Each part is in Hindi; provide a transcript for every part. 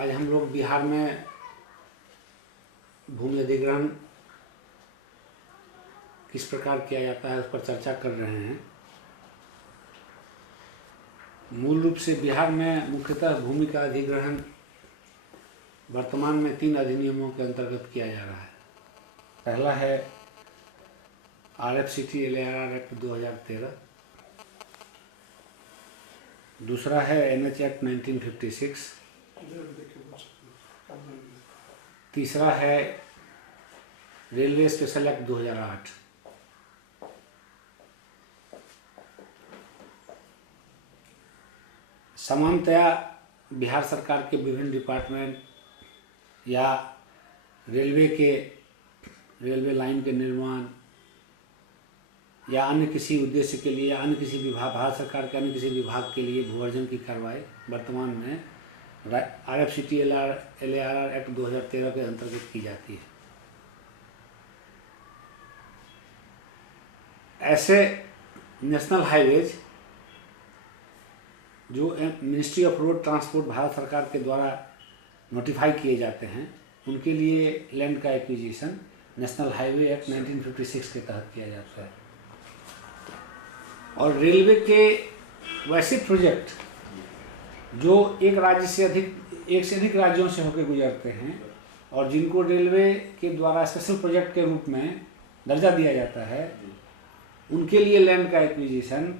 आज हम लोग बिहार में भूमि अधिग्रहण किस प्रकार किया जाता है उस पर चर्चा कर रहे हैं। मूल रूप से बिहार में मुख्यतः भूमि का अधिग्रहण वर्तमान में 3 अधिनियमों के अंतर्गत किया जा रहा है। पहला है RFCT LARR एक्ट 2013, दूसरा है NH एक्ट 1956, तीसरा है रेलवे स्पेशल एक्ट 2008। सामान्यतया बिहार सरकार के विभिन्न डिपार्टमेंट या रेलवे लाइन के निर्माण या अन्य किसी उद्देश्य के लिए या अन्य किसी विभाग, भारत सरकार के अन्य किसी विभाग के लिए भू अर्जन की कार्रवाई वर्तमान में RFCT LARR एक्ट 2013 के अंतर्गत की जाती है। ऐसे नेशनल हाईवेज जो ministry of road transport Bharat सरकार के द्वारा नोटिफाई किए जाते हैं, उनके लिए लैंड का एक्विजिशन नेशनल हाईवे एक्ट 1956 के तहत किया जाता है। और रेलवे के वैसे प्रोजेक्ट जो एक से अधिक राज्यों से होकर गुजरते हैं और जिनको रेलवे के द्वारा स्पेशल प्रोजेक्ट के रूप में दर्जा दिया जाता है, उनके लिए लैंड का एक्विजिशन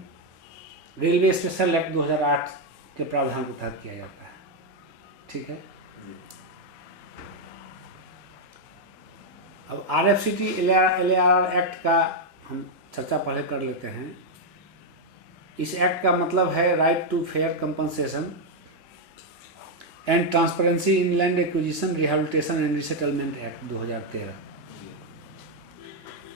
रेलवे स्पेशल एक्ट 2008 के प्रावधान के तहत किया जाता है। ठीक है। अब RFCT LARR एक्ट का हम चर्चा पहले कर लेते हैं। इस एक्ट का मतलब है right to fair compensation and transparency in land acquisition rehabilitation and resettlement act 2013।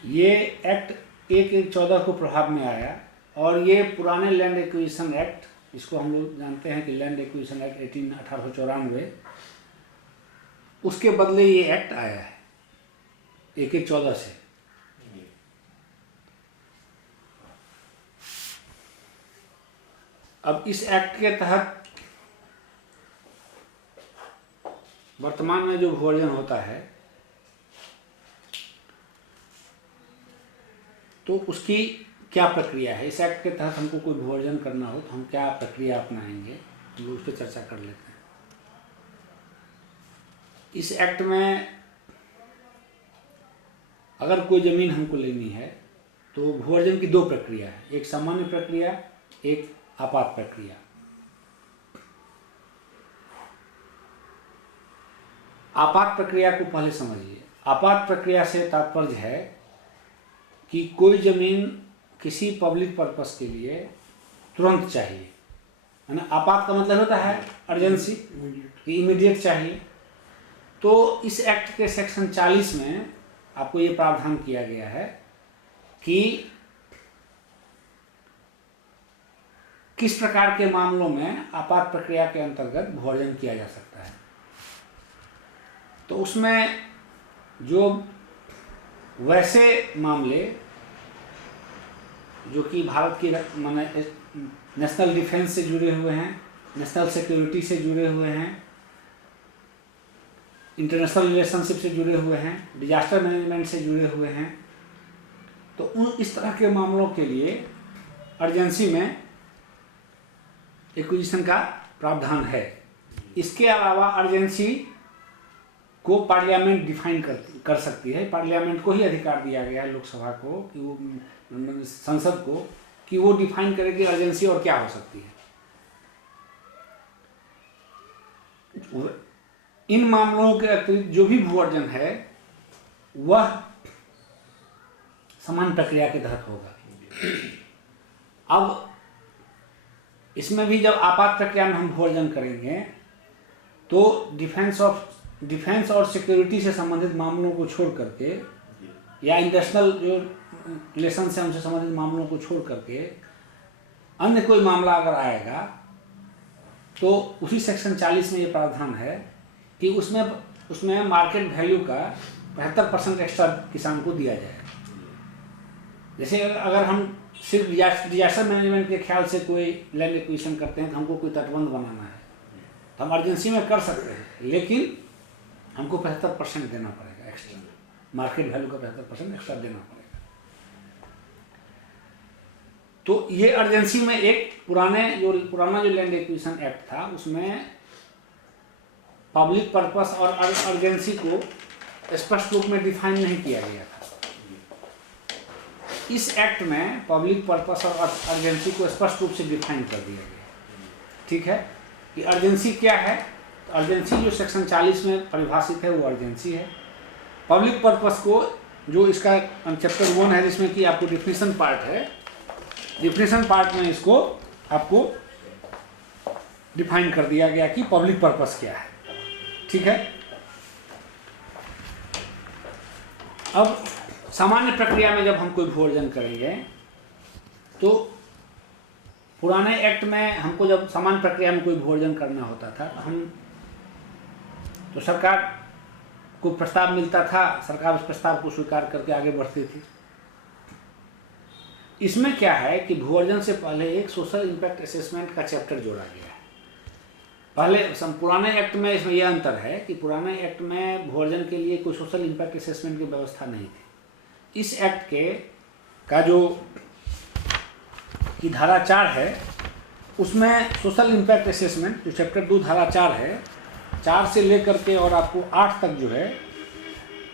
ये एक्ट 1/1/14 को प्रभाव में आया और ये पुराने लैंड एक्विजिशन एक्ट, इसको हम लोग जानते हैं कि लैंड एक्विजिशन एक्ट 1894, उसके बदले ये एक्ट आया है 1/1/14 से। अब इस एक्ट के तहत वर्तमान में जो भू अर्जन होता है तो उसकी क्या प्रक्रिया है। इस एक्ट के तहत हमको कोई भू अर्जन करना हो तो हम क्या प्रक्रिया अपनाएंगे, हम लोग उस पर चर्चा कर लेते हैं। इस एक्ट में अगर कोई ज़मीन हमको लेनी है तो भू अर्जन की 2 प्रक्रिया है, एक सामान्य प्रक्रिया, एक आपात प्रक्रिया। आपात प्रक्रिया को पहले समझिए। आपात प्रक्रिया से तात्पर्य है कि कोई ज़मीन किसी पब्लिक पर्पस के लिए तुरंत चाहिए, है ना। आपात का मतलब होता है अर्जेंसी, इमीडिएट चाहिए। तो इस एक्ट के सेक्शन 40 में आपको ये प्रावधान किया गया है कि किस प्रकार के मामलों में आपात प्रक्रिया के अंतर्गत भू अर्जन किया जा सकता है। तो उसमें जो वैसे मामले जो कि भारत की माने नेशनल डिफेंस से जुड़े हुए हैं, नेशनल सिक्योरिटी से जुड़े हुए हैं, इंटरनेशनल रिलेशनशिप से जुड़े हुए हैं, डिजास्टर मैनेजमेंट से जुड़े हुए हैं, तो इस तरह के मामलों के लिए अर्जेंसी में एक्विजिशन का प्रावधान है। इसके अलावा अर्जेंसी को पार्लियामेंट डिफाइन कर सकती है। पार्लियामेंट को ही अधिकार दिया गया है, लोकसभा को, कि वो संसद को, कि वो डिफाइन करे कि अर्जेंसी और क्या हो सकती है। इन मामलों के अतिरिक्त जो भी भू अर्जन है वह समान प्रक्रिया के तहत होगा। अब इसमें भी जब आपात प्रक्रिया में हम भू अर्जन करेंगे तो डिफेंस और सिक्योरिटी से संबंधित मामलों को छोड़ करके या इंटरनेशनल जो रिलेशन से हमसे संबंधित मामलों को छोड़ करके अन्य कोई मामला अगर आएगा तो उसी सेक्शन 40 में ये प्रावधान है कि उसमें मार्केट वैल्यू का 75% एक्स्ट्रा किसान को दिया जाएगा। जैसे अगर हम सिर्फ डिजास्टर मैनेजमेंट के ख्याल से कोई लैंड एक्विजिशन करते हैं तो हमको कोई तटबंध बनाना है तो हम अर्जेंसी में कर सकते हैं, लेकिन हमको 75% देना पड़ेगा एक्स्ट्रा, मार्केट वैल्यू का 75% एक्स्ट्रा देना पड़ेगा। तो ये अर्जेंसी में एक पुराना जो लैंड एक्विजिशन एक्ट था उसमें पब्लिक पर्पस और अर्जेंसी को स्पष्ट रूप में डिफाइन नहीं किया गया था। इस एक्ट में पब्लिक पर्पस और अर्जेंसी को स्पष्ट रूप से डिफाइन कर दिया गया। ठीक है, कि अर्जेंसी क्या है? तो अर्जेंसी जो सेक्शन 40 में परिभाषित है वो अर्जेंसी है। पब्लिक पर्पस को जो इसका चैप्टर 1 है जिसमें कि आपको डिफिनेशन पार्ट है, डिफिनेशन पार्ट में इसको आपको डिफाइन कर दिया गया कि पब्लिक पर्पस क्या है। ठीक है, अब सामान्य प्रक्रिया में जब हम कोई भू अर्जन करेंगे तो पुराने एक्ट में हमको जब सामान्य प्रक्रिया में कोई भू अर्जन करना होता था तो सरकार को प्रस्ताव मिलता था, सरकार उस प्रस्ताव को स्वीकार करके आगे बढ़ती थी। इसमें क्या है कि भू अर्जन से पहले एक सोशल इम्पैक्ट असेसमेंट का चैप्टर जोड़ा गया है। पहले पुराने एक्ट में इसमें यह अंतर है कि पुराने एक्ट में भू अर्जन के लिए कोई सोशल इम्पैक्ट असेसमेंट की व्यवस्था नहीं थी। इस एक्ट के का जो की धारा 4 है उसमें सोशल इम्पैक्ट असेसमेंट जो चैप्टर 2 धारा 4 है, 4 से लेकर के और आपको 8 तक जो है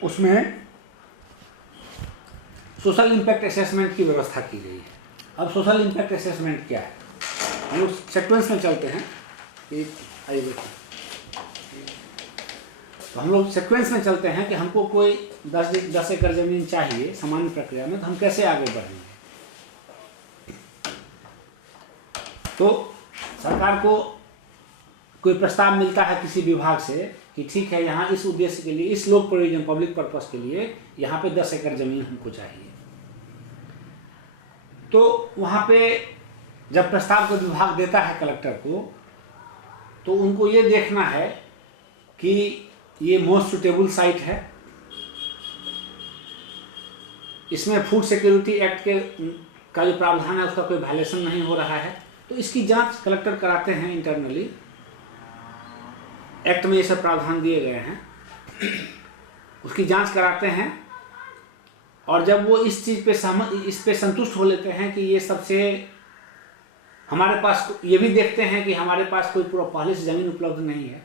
उसमें सोशल इम्पैक्ट असेसमेंट की व्यवस्था की गई है। अब सोशल इम्पैक्ट असेसमेंट क्या है, हम लोग सीक्वेंस में चलते हैं। आइए देखिए, तो हम लोग सीक्वेंस में चलते हैं कि हमको कोई 10 एकड़ जमीन चाहिए सामान्य प्रक्रिया में, तो हम कैसे आगे बढ़ेंगे। तो सरकार को कोई प्रस्ताव मिलता है किसी विभाग से कि ठीक है यहाँ इस उद्देश्य के लिए, इस लोक प्रयोजन पब्लिक पर्पस के लिए यहाँ पे 10 एकड़ जमीन हमको चाहिए। तो वहाँ पे जब प्रस्ताव को विभाग देता है कलेक्टर को, तो उनको ये देखना है कि ये मोस्ट सुटेबल साइट है, इसमें फूड सिक्योरिटी एक्ट के का जो प्रावधान है उसका कोई वायलेशन नहीं हो रहा है। तो इसकी जांच कलेक्टर कराते हैं इंटरनली, एक्ट में ये सब प्रावधान दिए गए हैं, उसकी जांच कराते हैं। और जब वो इस चीज़ पे इस पे संतुष्ट हो लेते हैं कि ये सबसे हमारे पास, ये भी देखते हैं कि हमारे पास कोई पूरा पहले से जमीन उपलब्ध नहीं है,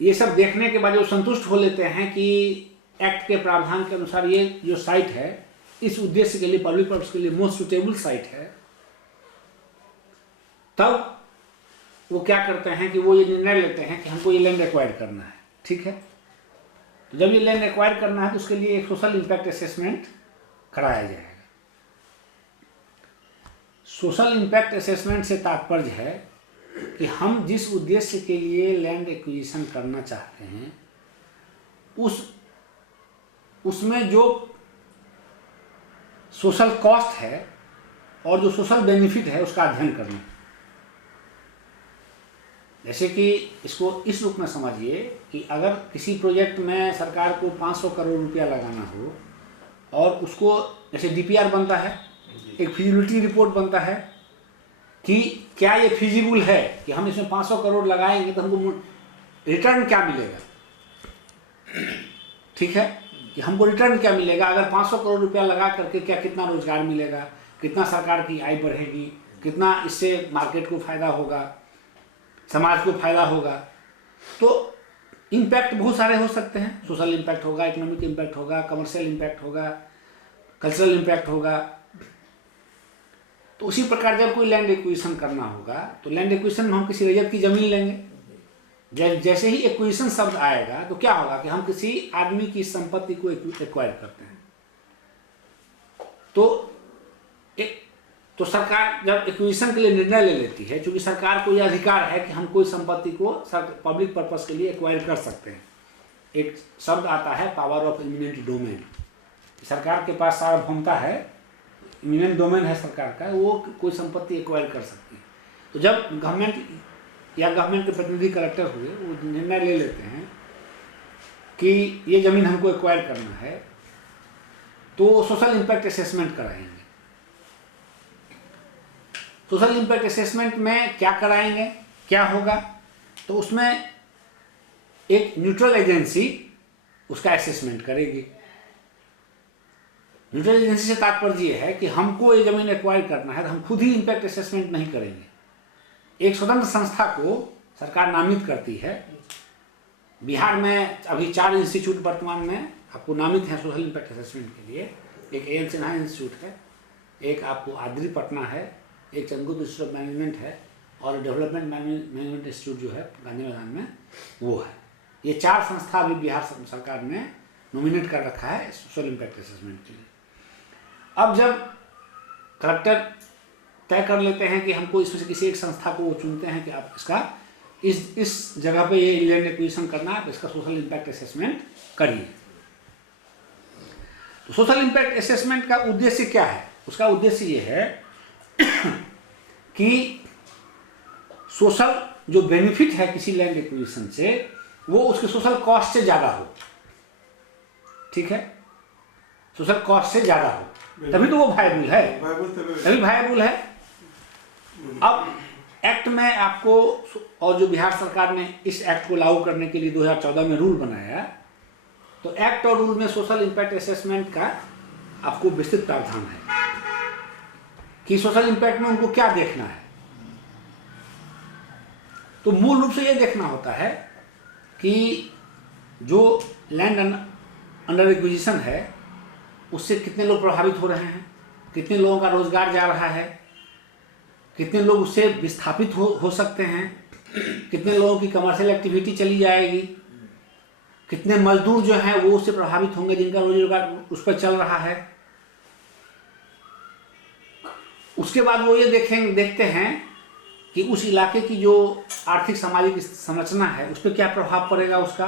ये सब देखने के बाद वो संतुष्ट हो लेते हैं कि एक्ट के प्रावधान के अनुसार ये जो साइट है इस उद्देश्य के लिए, पब्लिक पर्पस के लिए मोस्ट सुटेबल साइट है, तब वो क्या करते हैं कि वो ये निर्णय लेते हैं कि हमको ये लैंड एक्वायर करना है। ठीक है, तो जब ये लैंड एक्वायर करना है तो उसके लिए एक सोशल इम्पैक्ट असेसमेंट कराया जाएगा। सोशल इम्पैक्ट असेसमेंट से तात्पर्य है कि हम जिस उद्देश्य के लिए लैंड एक्विजिशन करना चाहते हैं उसमें जो सोशल कॉस्ट है और जो सोशल बेनिफिट है उसका अध्ययन करना। जैसे कि इसको इस रूप में समझिए कि अगर किसी प्रोजेक्ट में सरकार को 500 करोड़ रुपया लगाना हो और उसको जैसे डीपीआर बनता है, एक फिजिबिलिटी रिपोर्ट बनता है कि क्या ये फिजिबल है कि हम इसमें 500 करोड़ लगाएंगे तो हमको रिटर्न क्या मिलेगा। ठीक है, कि हमको रिटर्न क्या मिलेगा, अगर 500 करोड़ रुपया लगा करके क्या कितना रोजगार मिलेगा, कितना सरकार की आय बढ़ेगी, कितना इससे मार्केट को फायदा होगा, समाज को फायदा होगा। तो इम्पैक्ट बहुत सारे हो सकते हैं, सोशल इम्पैक्ट होगा, इकोनॉमिक इम्पैक्ट होगा, कमर्शियल इम्पैक्ट होगा, कल्चरल इम्पैक्ट होगा। तो उसी प्रकार जब कोई लैंड एक्विजिशन करना होगा तो लैंड एक्विजिशन में हम किसी रैयत की जमीन लेंगे। जैसे ही एक्विजिशन शब्द आएगा तो क्या होगा कि हम किसी आदमी की संपत्ति को एक्वायर करते हैं। तो सरकार जब एक्विजिशन के लिए निर्णय ले लेती है, क्योंकि सरकार को यह अधिकार है कि हम कोई संपत्ति को पब्लिक पर्पस के लिए एक्वायर कर सकते हैं। एक शब्द आता है पावर ऑफ इमिनेंट डोमेन, सरकार के पास सार्वभौमता है, इमिनेंट डोमेन है सरकार का, वो कोई संपत्ति एक्वायर कर सकती है। तो जब गवर्नमेंट या गवर्नमेंट के प्रतिनिधि कलेक्टर हुए वो निर्णय ले लेते हैं कि ये जमीन हमको एक्वायर करना है, तो सोशल इम्पैक्ट असेसमेंट कराएंगे। सोशल इम्पैक्ट असेसमेंट में क्या कराएंगे क्या होगा, तो उसमें एक न्यूट्रल एजेंसी उसका असेसमेंट करेगी। न्यूट्रल एजेंसी से तात्पर्य ये है कि हमको ये जमीन एक्वायर करना है तो हम खुद ही इम्पैक्ट असेसमेंट नहीं करेंगे। एक स्वतंत्र संस्था को सरकार नामित करती है। बिहार में अभी 4 इंस्टीट्यूट वर्तमान में आपको नामित हैं सोशल इम्पैक्ट असेसमेंट के लिए। एक एन सिन्हा इंस्टीट्यूट है, एक आपको आद्री पटना है, एक चंद्रगुप्त इंस्टीट्यूट ऑफ मैनेजमेंट है, और डेवलपमेंट मैनेजमेंट इंस्टीट्यूट जो है गांधी मैदान में वो है। ये 4 संस्था अभी बिहार सरकार ने नॉमिनेट कर रखा है सोशल इम्पैक्ट असेसमेंट के लिए। अब जब कलेक्टर तय कर लेते हैं कि हमको इसमें से किसी एक संस्था को वो चुनते हैं कि आप इसका इस जगह पे ये लैंड एक्विजिशन करना है, तो इसका सोशल इम्पैक्ट असेसमेंट करिए। तो सोशल इम्पैक्ट असेसमेंट का उद्देश्य क्या है? उसका उद्देश्य ये है कि सोशल जो बेनिफिट है किसी लैंड एक्विजिशन से वो उसके सोशल कॉस्ट से ज़्यादा हो। ठीक है, सोशल कॉस्ट से ज़्यादा हो, तभी तो वो वायबल है, तभी वायबल है। अब एक्ट में आपको, और जो बिहार सरकार ने इस एक्ट को लागू करने के लिए 2014 में रूल बनाया, तो एक्ट और रूल में सोशल इम्पैक्ट असेसमेंट का आपको विस्तृत प्रावधान है कि सोशल इम्पैक्ट में उनको क्या देखना है। तो मूल रूप से ये देखना होता है कि जो लैंड अंडर एक्विजिशन है उससे कितने लोग प्रभावित हो रहे हैं, कितने लोगों का रोजगार जा रहा है, कितने लोग उससे विस्थापित हो सकते हैं, कितने लोगों की कमर्शियल एक्टिविटी चली जाएगी, कितने मजदूर जो हैं वो उससे प्रभावित होंगे जिनका रोजगार उस पर चल रहा है। उसके बाद वो ये देखते हैं कि उस इलाके की जो आर्थिक सामाजिक संरचना है उस पर क्या प्रभाव पड़ेगा, उसका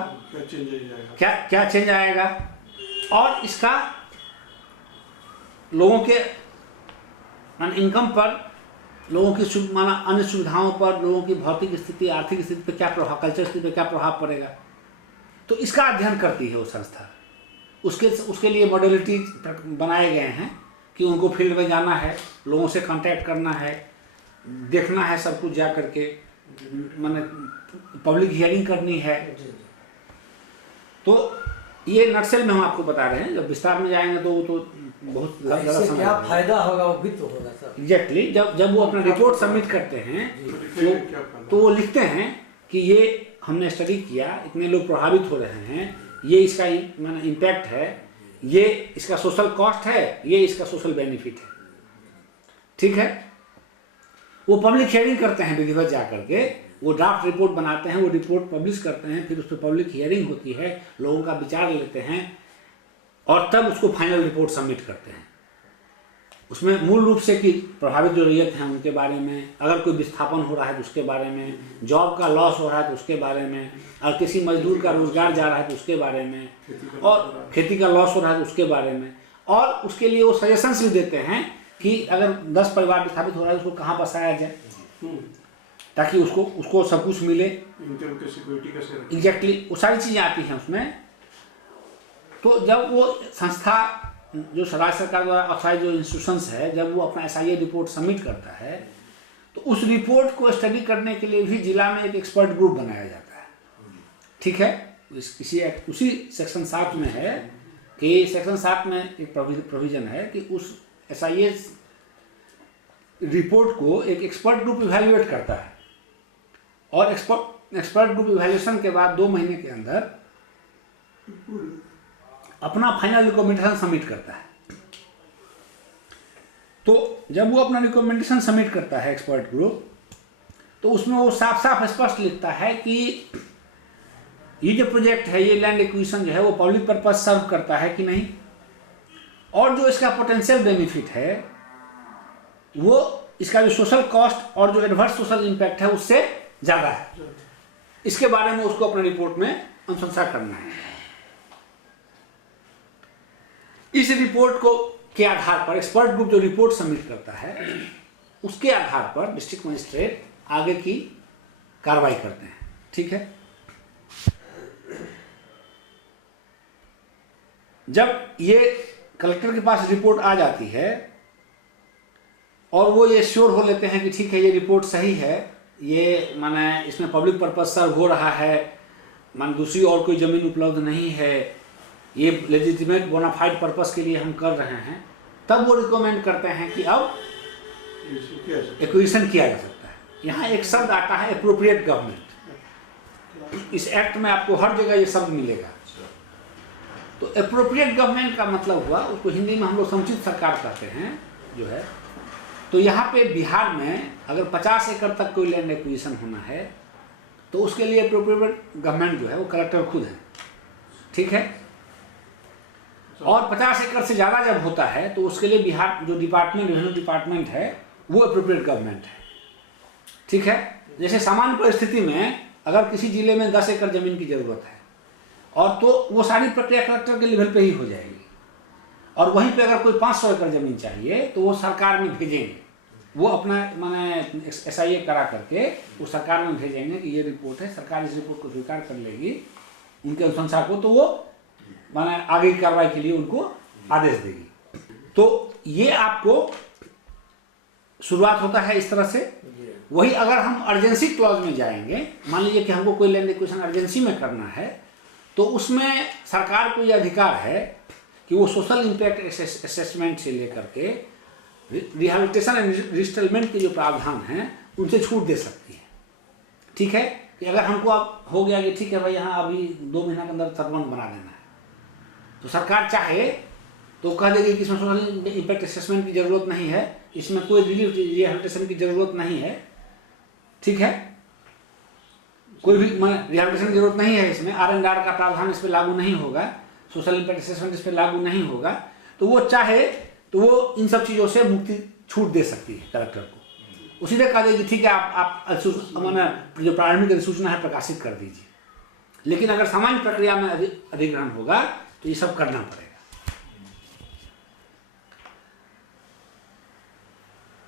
क्या चेंज आएगा, और इसका लोगों के इनकम पर, लोगों की अन्य सुविधाओं पर, लोगों की भौतिक स्थिति, आर्थिक स्थिति पर क्या प्रभाव, कल्चर स्थिति पर क्या प्रभाव पड़ेगा। तो इसका अध्ययन करती है वो संस्था। उसके लिए मॉडलिटी बनाए गए हैं कि उनको फील्ड में जाना है, लोगों से कांटेक्ट करना है, देखना है सब कुछ जा करके, माने पब्लिक हियरिंग करनी है। तो ये नक्सल में हम आपको बता रहे हैं, जब विस्तार में जाएंगे तो वो तो बहुत ज़्यादा समय क्या फायदा होगा वो भी तो होगा सर। एग्जैक्टली, जब वो अपना रिपोर्ट सबमिट करते हैं तो वो लिखते हैं कि ये हमने स्टडी किया, इतने लोग प्रभावित हो रहे हैं, ये इसका माने इम्पैक्ट है, ये इसका सोशल कॉस्ट है, ये इसका सोशल बेनिफिट है। ठीक है, वो पब्लिक हियरिंग करते हैं विधिवत जा करके, वो ड्राफ्ट रिपोर्ट बनाते हैं, वो रिपोर्ट पब्लिश करते हैं, फिर उस पर पब्लिक हियरिंग होती है, लोगों का विचार लेते हैं और तब उसको फाइनल रिपोर्ट सबमिट करते हैं। उसमें मूल रूप से कि प्रभावित जो रैयत हैं उनके बारे में, अगर कोई विस्थापन हो रहा है तो उसके बारे में, जॉब का लॉस हो रहा है तो उसके बारे में, और किसी मजदूर का रोजगार जा रहा है तो उसके बारे में, और खेती का लॉस हो रहा है तो उसके बारे में। और उसके लिए वो सजेशंस भी देते हैं कि अगर 10 परिवार विस्थापित हो रहा है उसको कहाँ बसाया जाए ताकि उसको सब कुछ मिले। एग्जैक्टली, वो सारी चीज़ें आती हैं उसमें। तो जब वो संस्था जो राज्य सरकार द्वारा अथॉराइज जो इंस्टीट्यूशंस है, जब वो अपना SIA रिपोर्ट सबमिट करता है तो उस रिपोर्ट को स्टडी करने के लिए भी जिला में एक एक्सपर्ट ग्रुप बनाया जाता है। ठीक है, उसी सेक्शन 7 में है कि सेक्शन 7 में एक प्रोविजन है कि उस SIA रिपोर्ट को एक एक्सपर्ट ग्रुप इवैल्यूएट करता है, और एक्सपर्ट ग्रुप इवैल्यूएशन के बाद 2 महीने के अंदर अपना फाइनल रिकमेंडेशन सबमिट करता है। तो जब वो अपना रिकमेंडेशन सबमिट करता है एक्सपर्ट ग्रुप, तो उसमें वो साफ साफ स्पष्ट लिखता है कि ये जो प्रोजेक्ट है, ये लैंड एक्विजिशन जो है वो पब्लिक पर्पज सर्व करता है कि नहीं, और जो इसका पोटेंशियल बेनिफिट है वो इसका जो सोशल कॉस्ट और जो एडवर्स सोशल इम्पैक्ट है उससे ज़्यादा है। इसके बारे में उसको अपने रिपोर्ट में अनुशंसा करना है। इस रिपोर्ट को के आधार पर एक्सपर्ट ग्रुप जो रिपोर्ट सबमिट करता है उसके आधार पर डिस्ट्रिक्ट मजिस्ट्रेट आगे की कार्रवाई करते हैं। ठीक है, जब ये कलेक्टर के पास रिपोर्ट आ जाती है और वो ये श्योर हो लेते हैं कि ठीक है ये रिपोर्ट सही है, ये माने इसमें पब्लिक पर्पज सर्व हो रहा है, मान दूसरी और कोई ज़मीन उपलब्ध नहीं है, ये लेजिटिमेट बोनाफाइड पर्पस के लिए हम कर रहे हैं, तब वो रिकमेंड करते हैं कि अब एक्विजिशन किया जा सकता है। यहाँ एक शब्द आता है एप्रोप्रिएट गवर्नमेंट, इस एक्ट में आपको हर जगह ये शब्द मिलेगा। तो एप्रोप्रिएट गवर्नमेंट का मतलब हुआ, उसको हिंदी में हम लोग समुचित सरकार कहते हैं जो है। तो यहाँ पे बिहार में अगर 50 एकड़ तक कोई लैंड एक्विजिशन होना है तो उसके लिए एप्रोप्रिएट गवर्नमेंट जो है वो कलेक्टर खुद है, ठीक है। और 50 एकड़ से ज़्यादा जब होता है तो उसके लिए बिहार जो डिपार्टमेंट रेवेन्यू डिपार्टमेंट है वो एप्रोप्रिएट गवर्नमेंट है, ठीक है। जैसे सामान्य परिस्थिति में अगर किसी जिले में 10 एकड़ जमीन की जरूरत है और तो वो सारी प्रक्रिया कलेक्टर के लेवल पे ही हो जाएगी, और वहीं पे अगर कोई 500 एकड़ जमीन चाहिए तो वो सरकार में भेजेंगे, वो अपना माने SIA करा करके वो सरकार में भेजेंगे कि ये रिपोर्ट है, सरकार इस रिपोर्ट को स्वीकार कर लेगी उनके अनुशंसा को, तो वो माने आगे की कार्रवाई के लिए उनको आदेश देगी। तो ये आपको शुरुआत होता है इस तरह से। वही अगर हम अर्जेंसी क्लॉज में जाएंगे, मान लीजिए कि हमको कोई लैंड एक्विजिशन अर्जेंसी में करना है, तो उसमें सरकार को यह अधिकार है कि वो सोशल इम्पैक्ट असेसमेंट से लेकर के रिहैबिलिटेशन एंड रिसेटलमेंट के जो प्रावधान हैं उनसे छूट दे सकती है, ठीक है। कि अगर हमको अब हो गया कि ठीक है भाई यहाँ अभी 2 महीना के अंदर तटबंध बना देना है, तो सरकार चाहे तो कह देगी कि इसमें सोशल इम्पैक्ट असेसमेंट की जरूरत नहीं है, इसमें कोई रिहैबिलिटेशन की जरूरत नहीं है, ठीक है। कोई भी रिहैबिलिटेशन की जरूरत नहीं है, इसमें R&R का प्रावधान इस पर लागू नहीं होगा, सोशल इम्पैक्ट असेसमेंट इस पर लागू नहीं होगा, तो वो चाहे तो वो इन सब चीज़ों से मुक्ति छूट दे सकती है कलेक्टर को। उसी तरह कह देगी ठीक है आप माने जो प्रारंभिक अधिसूचना है प्रकाशित कर दीजिए, लेकिन अगर सामान्य प्रक्रिया में अधिग्रहण होगा तो ये सब करना पड़ेगा।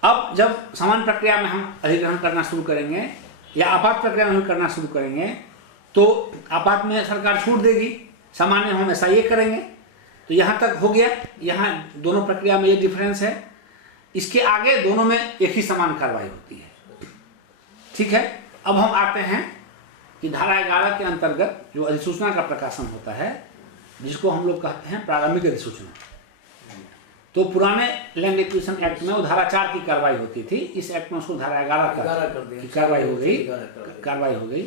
अब जब सामान्य प्रक्रिया में हम अधिग्रहण करना शुरू करेंगे या आपात प्रक्रिया में हम करना शुरू करेंगे, तो आपात में सरकार छूट देगी, सामान्य हम SIA करेंगे। तो यहाँ तक हो गया, यहाँ दोनों प्रक्रिया में ये डिफरेंस है। इसके आगे दोनों में एक ही समान कार्रवाई होती है, ठीक है। अब हम आते हैं कि धारा 11 के अंतर्गत जो अधिसूचना का प्रकाशन होता है, जिसको हम लोग कहते हैं प्रारंभिक अधिसूचना। तो पुराने लैंड एक्विजिशन एक्ट में वो धारा 4 की कार्रवाई होती थी, इस एक्ट में उसको धारा 11 की कार्रवाई हो गई।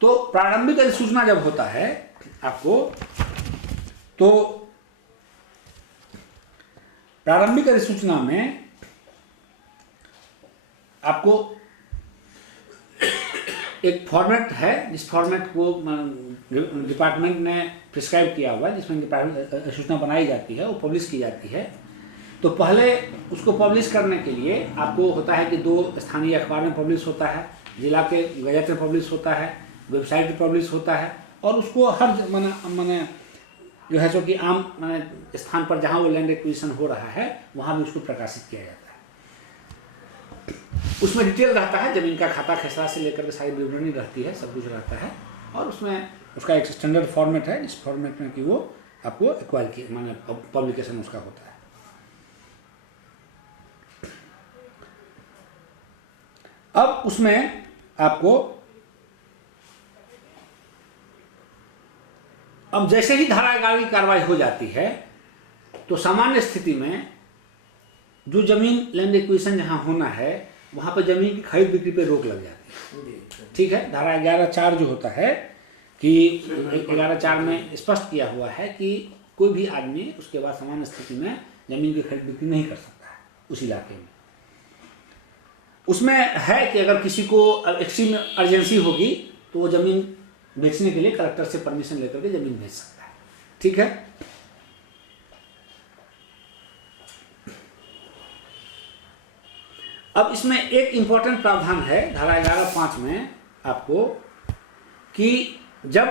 तो प्रारंभिक अधिसूचना जब होता है आपको, तो प्रारंभिक अधिसूचना में आपको एक फॉर्मेट है, जिस फॉर्मेट को डिपार्टमेंट ने प्रिस्क्राइब किया हुआ है, जिसमें अधिसूचना बनाई जाती है, वो पब्लिश की जाती है। तो पहले उसको पब्लिश करने के लिए आपको होता है कि 2 स्थानीय अखबार में पब्लिश होता है, जिला के गजट में पब्लिश होता है, वेबसाइट पर पब्लिश होता है, और उसको हर माने जो है सो कि आम माने स्थान पर जहाँ वो लैंड एक्विजिशन हो रहा है वहाँ भी उसको प्रकाशित किया जाता है। उसमें डिटेल रहता है, जमीन का खाता खसरा से लेकर के सारी विवरणी रहती है, सब कुछ रहता है, और उसमें उसका एक स्टैंडर्ड फॉर्मेट है, इस फॉर्मेट में कि वो आपको एक्वायर की माने पब्लिकेशन उसका होता है। अब उसमें आपको अब जैसे ही धारा 11 की कार्रवाई हो जाती है, तो सामान्य स्थिति में जो जमीन लैंड एक्विजिशन जहाँ होना है वहाँ पर जमीन की खरीद बिक्री पे रोक लग जाती है, ठीक है। धारा 11(4) जो होता है कि 11(4) में स्पष्ट किया हुआ है कि कोई भी आदमी उसके बाद सामान्य स्थिति में जमीन की खरीद बिक्री नहीं कर सकता है उस इलाके में। उसमें है कि अगर किसी को एक्सट्रीम अर्जेंसी होगी तो वो जमीन बेचने के लिए कलेक्टर से परमिशन लेकर के जमीन बेच सकता है, ठीक है। अब इसमें एक इंपॉर्टेंट प्रावधान है धारा 11(5) में आपको, कि जब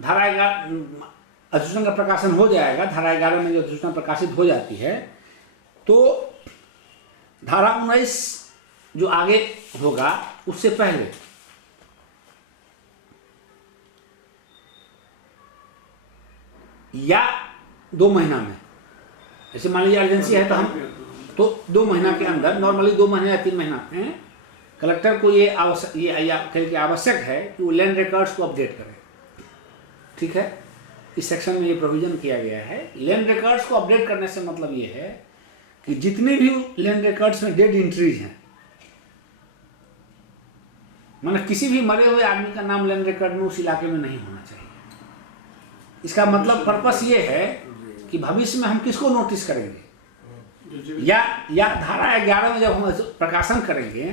धारा 11 अधिसूचना का प्रकाशन हो जाएगा, धारा 11 में जो अधिसूचना प्रकाशित हो जाती है, तो धारा 19 जो आगे होगा उससे पहले या 2 महीना में, जैसे मान लीजिए अर्जेंसी है तो हम तो 2 महीना के अंदर, नॉर्मली 2 महीने या 3 महीना में कलेक्टर को ये आवश्यक है कि वो लैंड रिकॉर्ड्स को अपडेट करे। ठीक है, इस सेक्शन में ये प्रोविजन किया गया है। लैंड रिकॉर्ड्स को अपडेट करने से मतलब ये है कि जितने भी लैंड रिकॉर्ड्स में डेड एंट्रीज हैं, मतलब किसी भी मरे हुए आदमी का नाम लैंड रिकॉर्ड में उस इलाके में नहीं होना चाहिए। इसका मतलब पर्पस ये है कि भविष्य में हम किसको नोटिस करेंगे, या धारा 11 में जब हम प्रकाशन करेंगे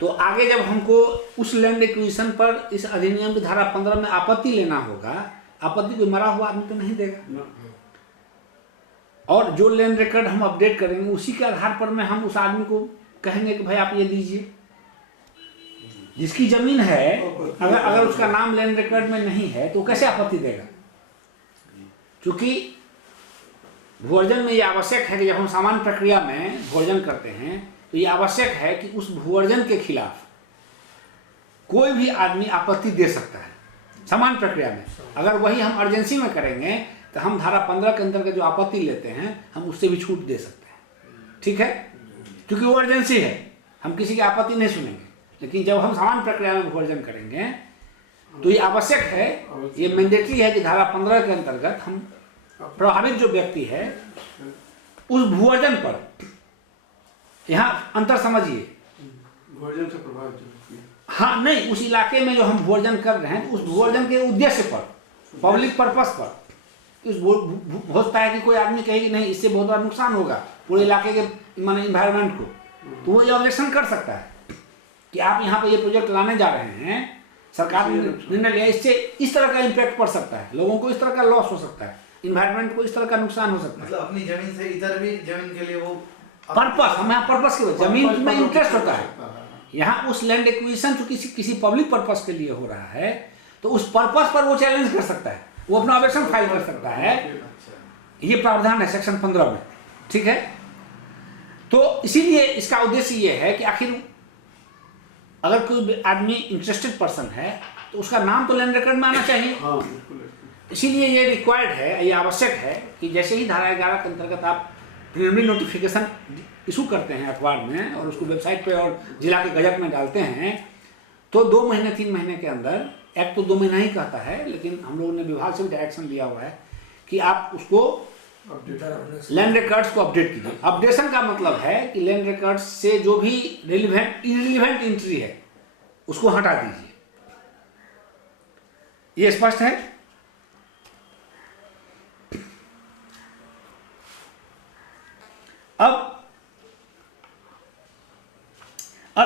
तो आगे जब हमको उस लैंड एक्विजिशन पर इस अधिनियम की धारा 15 में आपत्ति लेना होगा, आपत्ति कोई मरा हुआ आदमी तो नहीं देगा। और जो लैंड रिकॉर्ड हम अपडेट करेंगे उसी के आधार पर में हम उस आदमी को कहेंगे कि भाई आप ये दीजिए। जिसकी जमीन है अगर उसका नाम लैंड रिकॉर्ड में नहीं है तो कैसे आपत्ति देगा? क्योंकि भूअर्जन में ये आवश्यक है कि जब हम सामान्य प्रक्रिया में भूअर्जन करते हैं तो ये आवश्यक है कि उस भूअर्जन के खिलाफ कोई भी आदमी आपत्ति दे सकता है सामान्य प्रक्रिया में। अगर वही हम अर्जेंसी में करेंगे तो हम धारा 15 के अंतर्गत जो आपत्ति लेते हैं हम उससे भी छूट दे सकते हैं। ठीक है, क्योंकि वो अर्जेंसी है, हम किसी की आपत्ति नहीं सुनेंगे। लेकिन जब हम सामान्य प्रक्रिया में भूअर्जन करेंगे तो ये आवश्यक है, ये मैंडेटरी है कि धारा 15 के अंतर्गत हम प्रभावित जो व्यक्ति है उस भूअर्जन पर, यहाँ अंतर समझिए, भूअर्जन से प्रभावित, हाँ नहीं, उस इलाके में जो हम भूअर्जन कर रहे हैं उस भूअर्जन के उद्देश्य पर, पब्लिक पर्पस पर, होता है कि कोई आदमी कहे कि नहीं इससे बहुत बड़ा नुकसान होगा पूरे इलाके के माने इन्वायरमेंट को, तो वो ये ऑब्जेक्शन कर सकता है कि आप यहाँ पे ये प्रोजेक्ट लाने जा रहे हैं, सरकार ने निर्णय लिया, इससे इस तरह का इम्पैक्ट पड़ सकता है, लोगों को इस तरह का लॉस हो सकता है, इन्वायरमेंट को इस तरह का नुकसान हो सकता है। मतलब अपनी जमीन से इधर भी जमीन के लिए वो पर्पस, हम यहाँ पर्पस की जमीन में इंटरेस्ट होता है, यहाँ उस लैंड एक्विजिशन जो किसी पब्लिक पर्पस के लिए हो रहा है तो उस पर्पस पर वो चैलेंज कर सकता है, वो अपना ऑब्जेक्शन फाइल कर सकता है। ये प्रावधान है सेक्शन 15 में। ठीक है, तो इसीलिए इसका उद्देश्य ये है कि आखिर अगर कोई आदमी इंटरेस्टेड पर्सन है तो उसका नाम तो लैंड रिकॉर्ड में आना चाहिए। इसीलिए ये रिक्वायर्ड है, ये आवश्यक है कि जैसे ही धारा 11 के अंतर्गत आप प्रीलिमिनरी नोटिफिकेशन इशू करते हैं अखबार में और उसको वेबसाइट पे और जिला के गजट में डालते हैं तो 2 महीने 3 महीने के अंदर, एक्ट तो 2 महीना ही कहता है लेकिन हम लोगों ने विभाग से भी डायरेक्शन लिया हुआ है कि आप उसको लैंड रिकॉर्ड्स को अपडेट कीजिए। अपडेशन का मतलब है कि लैंड रिकॉर्ड्स से जो भी इररिलेवेंट एंट्री है उसको हटा दीजिए। ये स्पष्ट है? अब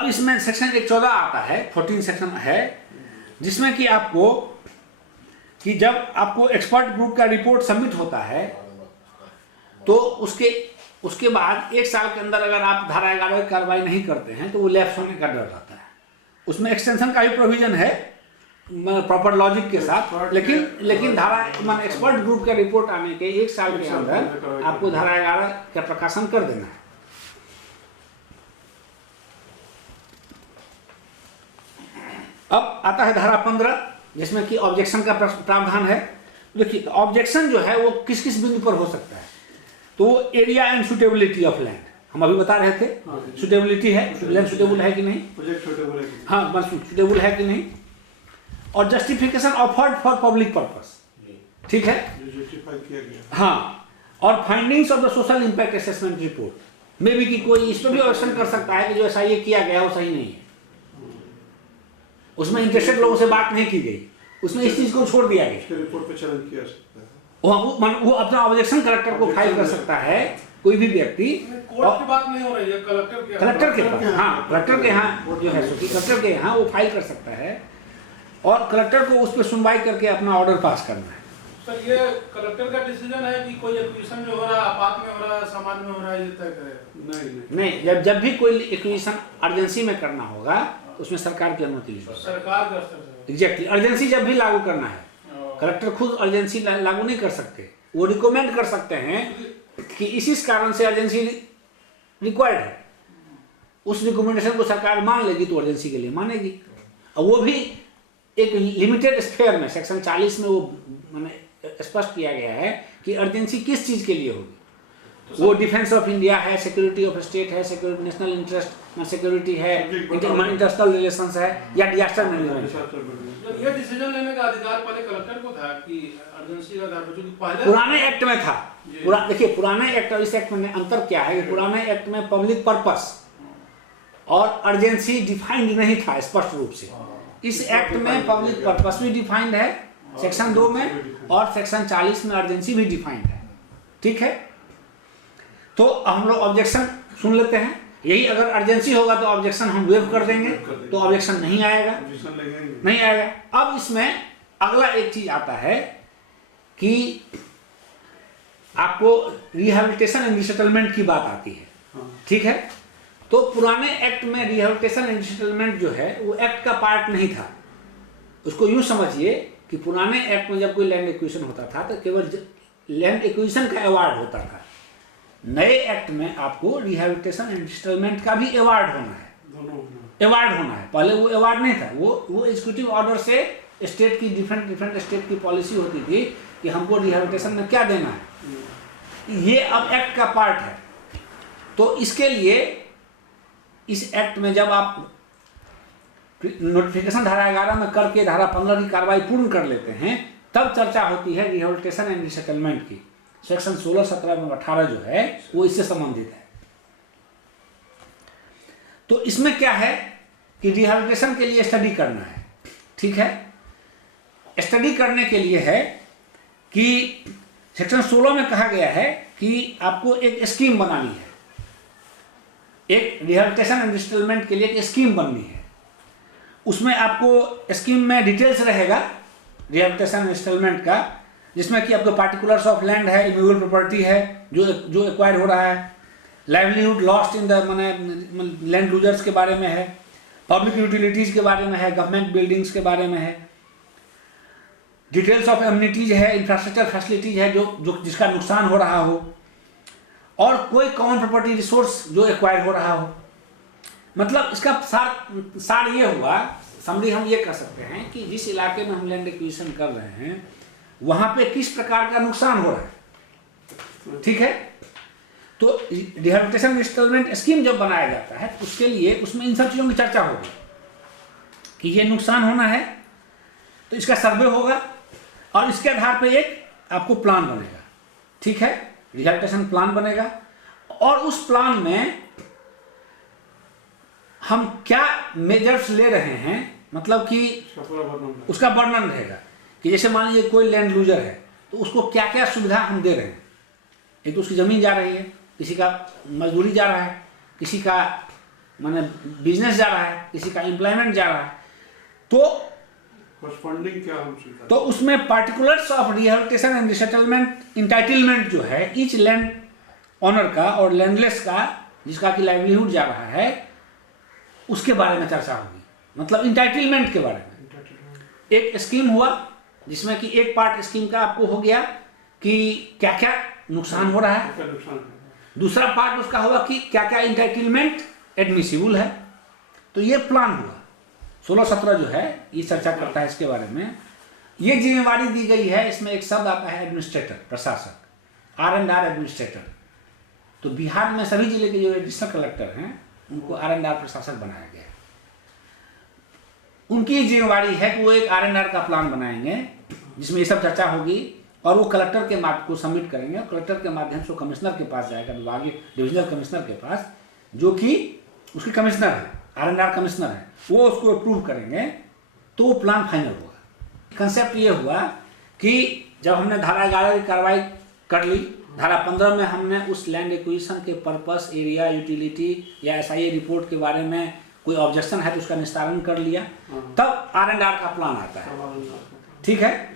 इसमें सेक्शन 114 आता है, 14 सेक्शन है, जिसमें कि आपको कि जब आपको एक्सपर्ट ग्रुप का रिपोर्ट सबमिट होता है तो उसके बाद 1 साल के अंदर अगर आप धारा 11 की कार्रवाई नहीं करते हैं तो वो लैप्स होने का डर रहता है। उसमें एक्सटेंशन का भी प्रोविजन है प्रॉपर लॉजिक के साथ, लेकिन धारा एक्सपर्ट ग्रुप का रिपोर्ट आने के 1 साल के अंदर आपको धारा 11 का प्रकाशन कर देना है। अब आता है धारा 15 जिसमें कि ऑब्जेक्शन का प्रावधान है। देखिए ऑब्जेक्शन जो है वो किस किस बिंदु पर हो सकता है, तो वो area and suitability of land हम अभी बता रहे थे, सुटेबिलिटी है, लैंड सुटेबल है कि नहीं, हाँ बस सुटेबल है कि नहीं, और justification offered for public purpose, ठीक है, हाँ, और findings of the social impact assessment report में भी कि कोई इस पर भी ऑब्जेक्शन कर सकता है कि जो ऐसा ये किया गया वो सही नहीं है, उसमें इंटरेस्टेड लोगों से बात नहीं की गई, उसमें इस चीज को छोड़ दिया गया, रिपोर्ट पे चैलेंज किया सकता है, वो अपना ऑब्जेक्शन कलेक्टर को फाइल कर सकता है, कोई भी व्यक्ति। कोर्ट की बात नहीं हो रही है, कलेक्टर के पास, हाँ कलेक्टर के यहाँ जो है कलेक्टर के यहाँ वो फाइल कर सकता है और कलेक्टर को उस पर सुनवाई करके अपना ऑर्डर पास करना है। सर ये कलेक्टर का डिसीजन है कि कोई एक्विजिशन जो हो रहा है आपात में हो रहा है, समाज में हो रहा है, ये तय करेगा? नहीं, जब भी कोई एक्विजिशन अर्जेंसी में करना होगा उसमें सरकार की अनुमति लीजिए, सरकार कर सकती है। एग्जैक्टली, अर्जेंसी जब भी लागू करना है कलेक्टर खुद अर्जेंसी लागू नहीं कर सकते, वो रिकमेंड कर सकते हैं कि इस कारण से अर्जेंसी रिक्वायर्ड है, उस रिकमेंडेशन को सरकार मान लेगी तो अर्जेंसी के लिए मानेगी, और वो भी एक लिमिटेड स्फेयर में सेक्शन 40 में वो मैंने स्पष्ट किया गया है कि अर्जेंसी किस चीज के लिए होगी। वो डिफेंस ऑफ इंडिया है, सिक्योरिटी ऑफ स्टेट है, सिक्योरिटी नेशनल इंटरेस्ट सिक्योरिटी है, इंटरनेशनल रिलेशंस है, या डिजास्टर मैनेजमेंट। ये डिसीजन लेने का अधिकार पहले कलेक्टर को था कि अर्जेंसी का आधार पर, क्योंकि पहले पुराने एक्ट में था। देखिए पुराने एक्ट और इस एक्ट में अंतर क्या है कि पुराने एक्ट में पब्लिक पर्पस और अर्जेंसी डिफाइंड नहीं था स्पष्ट रूप से। इस एक्ट में पब्लिक पर्पस भी डिफाइंड है सेक्शन 2 में, और सेक्शन 40 में अर्जेंसी भी डिफाइंड है। ठीक है, तो हम लोग ऑब्जेक्शन सुन लेते हैं। यही अगर अर्जेंसी होगा तो ऑब्जेक्शन हम वेव कर देंगे, तो ऑब्जेक्शन नहीं आएगा, नहीं आएगा। अब इसमें अगला एक चीज आता है कि आपको रिहेबिलिटेशन एंड रिसेटलमेंट की बात आती है। ठीक है, तो पुराने एक्ट में रिहेबिलिटेशन एंड रिसेटलमेंट जो है वो एक्ट का पार्ट नहीं था। उसको यूं समझिए कि पुराने एक्ट में जब कोई लैंड एक्विजिशन होता था तो केवल लैंड एक्विजिशन का अवार्ड होता था। नए एक्ट में आपको रिहेबिलिटेशन एंड रिसेटलमेंट का भी अवार्ड होना है, अवार्ड होना है। पहले वो अवार्ड नहीं था, वो एग्जीक्यूटिव ऑर्डर से स्टेट की डिफरेंट स्टेट की पॉलिसी होती थी कि हमको रिहेबिलिटेशन में क्या देना है। ये अब एक्ट का पार्ट है। तो इसके लिए इस एक्ट में जब आप नोटिफिकेशन धारा 11 में करके धारा 15 की कार्रवाई पूर्ण कर लेते हैं, तब चर्चा होती है रिहेबिलिटेशन एंड रिसेटलमेंट की। सेक्शन 16, 17 में 18 जो है वो इससे संबंधित है। तो इसमें क्या है कि रिहेबिलिटेशन के लिए स्टडी करना है। ठीक है, स्टडी करने के लिए है कि सेक्शन 16 में कहा गया है कि आपको एक स्कीम बनानी है, एक रिहेबिलिटेशन एंड रिसेटलमेंट के लिए एक स्कीम बननी है। उसमें आपको स्कीम में डिटेल्स रहेगा रिहेबिलिटेशन एंड रिसेटलमेंट का, जिसमें कि आपको पार्टिकुलर्स ऑफ लैंड है, इमूवेबल प्रॉपर्टी है जो एक्वायर हो रहा है, लाइवलीहुड लॉस्ट इन द माने लैंड लूजर्स के बारे में है, पब्लिक यूटिलिटीज़ के बारे में है, गवर्नमेंट बिल्डिंग्स के बारे में है, डिटेल्स ऑफ एमिनिटीज है, इंफ्रास्ट्रक्चर फैसिलिटीज है जो जिसका नुकसान हो रहा हो, और कोई कॉमन प्रॉपर्टी रिसोर्स जो एक्वायर हो रहा हो। मतलब इसका सार ये हुआ, समरी हम ये कह सकते हैं कि जिस इलाके में हम लैंड एक्विजिशन कर रहे हैं वहां पे किस प्रकार का नुकसान हो रहा है। ठीक है, तो रिहेबिलिटेशन रिसेटलमेंट स्कीम जब बनाया जाता है तो उसके लिए उसमें इन सब चीज़ों की चर्चा होगी कि ये नुकसान होना है, तो इसका सर्वे होगा और इसके आधार पे एक आपको प्लान बनेगा। ठीक है, रिहेबिलिटेशन प्लान बनेगा, और उस प्लान में हम क्या मेजर्स ले रहे हैं, मतलब कि उसका वर्णन रहेगा कि जैसे मान लीजिए कोई लैंड लूजर है तो उसको क्या क्या सुविधा हम दे रहे हैं। एक तो उसकी ज़मीन जा रही है, किसी का मजदूरी जा रहा है, किसी का माने बिजनेस जा रहा है, किसी का एम्प्लॉयमेंट जा रहा है, फंडिंग क्या हम स्वीकार, तो उसमें particulars of rehabilitation and resettlement entitlement जो है ईच लैंड ऑनर का और लैंडलेस का जिसका कि लाइवलीहुड जा रहा है उसके बारे में चर्चा होगी। मतलब इंटाइटलमेंट के बारे में एक स्कीम हुआ जिसमें कि एक पार्ट स्कीम का आपको हो गया कि क्या क्या नुकसान हो रहा है, दूसरा पार्ट उसका हुआ कि क्या क्या इंटाइटलमेंट एडमिसिबल है। तो ये प्लान हुआ। 16-17 जो है ये चर्चा करता है इसके बारे में। ये जिम्मेवारी दी गई है, इसमें एक शब्द आता है एडमिनिस्ट्रेटर, प्रशासक, R&R एडमिनिस्ट्रेटर। तो बिहार में सभी जिले के जो एडिशनल कलेक्टर हैं उनको R&R प्रशासक बनाया गया है। उनकी जिम्मेवारी है कि वो एक R&R का प्लान बनाएंगे जिसमें ये सब चर्चा होगी और वो कलेक्टर के माध्यम को सबमिट करेंगे। कलेक्टर के माध्यम से कमिश्नर के पास जाएगा, विभागीय डिविजनल कमिश्नर के पास, जो कि उसके कमिश्नर है, R&R कमिश्नर है, वो उसको अप्रूव करेंगे तो वो प्लान फाइनल होगा। कंसेप्ट ये हुआ कि जब हमने धारा 11 की कार्रवाई कर ली, धारा 15 में हमने उस लैंड एक्विजिशन के पर्पस, एरिया, यूटिलिटी या SIA रिपोर्ट के बारे में कोई ऑब्जेक्शन है तो उसका निस्तारण कर लिया, तब R&R का प्लान आता है। ठीक है,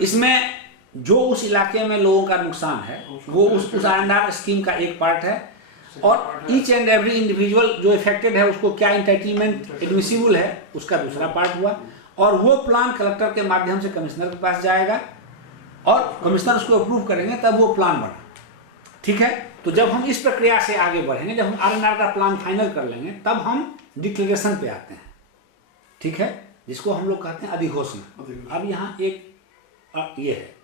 इसमें जो उस इलाके में लोगों का नुकसान है वो उस R&R स्कीम का एक पार्ट है, और ईच एंड एवरी इंडिविजुअल जो इफेक्टेड है उसको क्या इंटाइटलमेंट एडमिसिबल है उसका दूसरा पार्ट हुआ। और वो प्लान कलेक्टर के माध्यम से कमिश्नर के पास जाएगा और कमिश्नर उसको अप्रूव करेंगे, तब वो प्लान बना। ठीक है, तो जब हम इस प्रक्रिया से आगे बढ़ेंगे, जब हम R&R का प्लान फाइनल कर लेंगे, तब हम डिक्लेरेशन पे आते हैं। ठीक है, जिसको हम लोग कहते हैं अधिघोषणा। अब यहाँ एक ये है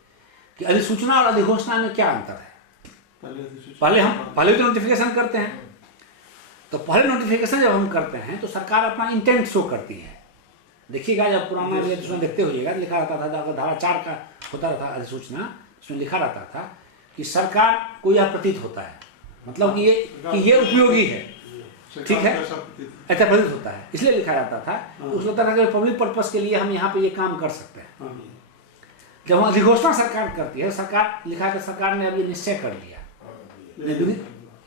कि अधिसूचना और अधिघोषणा में क्या अंतर है। पहले तो नोटिफिकेशन करते हैं। तो पहले नोटिफिकेशन जब हम करते हैं तो सरकार अपना इंटेंट शो करती है। देखिएगा जब पुराना उसमें देखते होइएगा लिखा रहता था, जब धारा 4 का होता रहता अधिसूचना, उसमें लिखा रहता था कि सरकार को यह प्रतीत होता है, मतलब कि ये उपयोगी है, ठीक है, ऐसा प्रतीत होता है, इसलिए लिखा जाता था। तो उसको लगता था कि पब्लिक पर्पस के लिए हम यहाँ पे ये काम कर सकते हैं। जब अधिघोषणा सरकार करती है, सरकार लिखा कि सरकार ने अभी निश्चय कर लिया,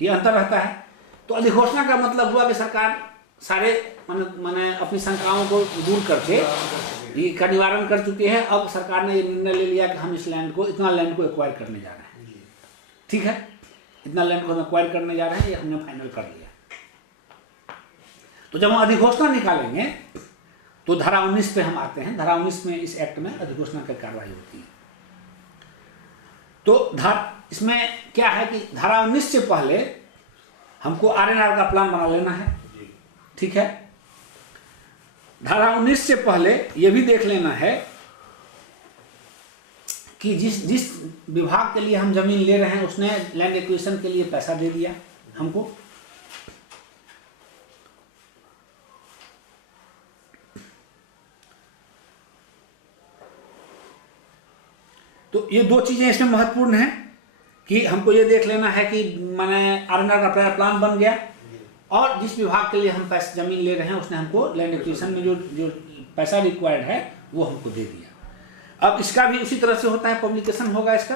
ये अंतर रहता है। तो अधिघोषणा का मतलब हुआ कि सरकार सारे माने अपनी शंकाओं को दूर करके इसका निवारण कर चुकी है। अब सरकार ने ये निर्णय ले लिया कि हम इस लैंड को, इतना लैंड को एक्वायर करने जा रहे हैं, ठीक है, इतना लैंड को हम एक्वायर करने जा रहे हैं, ये हमने फाइनल कर लिया। तो जब हम अधिघोषणा निकालेंगे तो धारा 19 पे हम आते हैं। धारा 19 में इस एक्ट में अधिघोषणा की कार्रवाई होती है। तो इसमें क्या है कि धारा 19 से पहले हमको आरएनआर का प्लान बना लेना है, ठीक है। धारा 19 से पहले यह भी देख लेना है कि जिस विभाग के लिए हम जमीन ले रहे हैं उसने लैंड एक्विजिशन के लिए पैसा दे दिया हमको। तो ये दो चीजें इसमें महत्वपूर्ण हैं कि हमको ये देख लेना है कि माने आरएनआर का प्लान बन गया और जिस विभाग के लिए हम पैसा जमीन ले रहे हैं उसने हमको लैंड एक्विजिशन में जो पैसा रिक्वायर्ड है वो हमको दे दिया। अब इसका भी उसी तरह से होता है, पब्लिकेशन होगा इसका,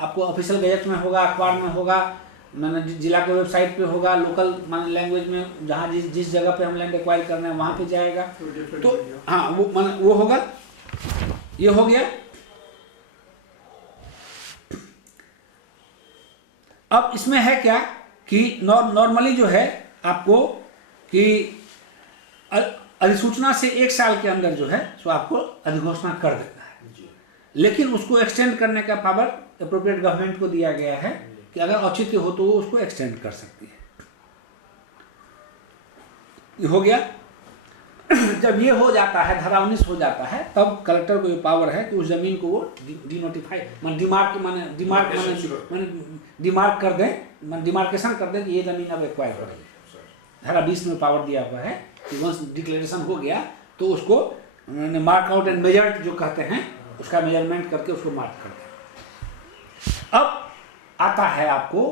आपको ऑफिशियल गैजेट में होगा, अखबार में होगा, मैंने जिला के वेबसाइट पे होगा, लोकल मान लैंग्वेज में जहाँ जिस जगह पे हम लैंड एक्वायर करना है वहाँ पे जाएगा। तो हाँ वो होगा, ये हो गया। अब इसमें है क्या कि नॉर्मली जो है आपको कि अधिसूचना से 1 साल के अंदर जो है सो आपको अधिघोषणा कर देता है, लेकिन उसको एक्सटेंड करने का पावर एप्रोप्रिएट गवर्नमेंट को दिया गया है कि अगर औचित्य हो तो वो उसको एक्सटेंड कर सकती है। ये हो गया। जब ये हो जाता है, धारा 19 हो जाता है, तब कलेक्टर को ये पावर है कि उस जमीन को वो डिनोटिफाई डिमार्क कर दें, डिमार्केशन कर दें कि ये जमीन अब एक्वायर करेगी। धारा 20 में पावर दिया हुआ है कि वंस डिक्लेरेशन हो गया तो उसको मार्क आउट एंड मेजर्ड जो कहते हैं उसका मेजरमेंट करके उसको मार्क कर दें। अब आता है आपको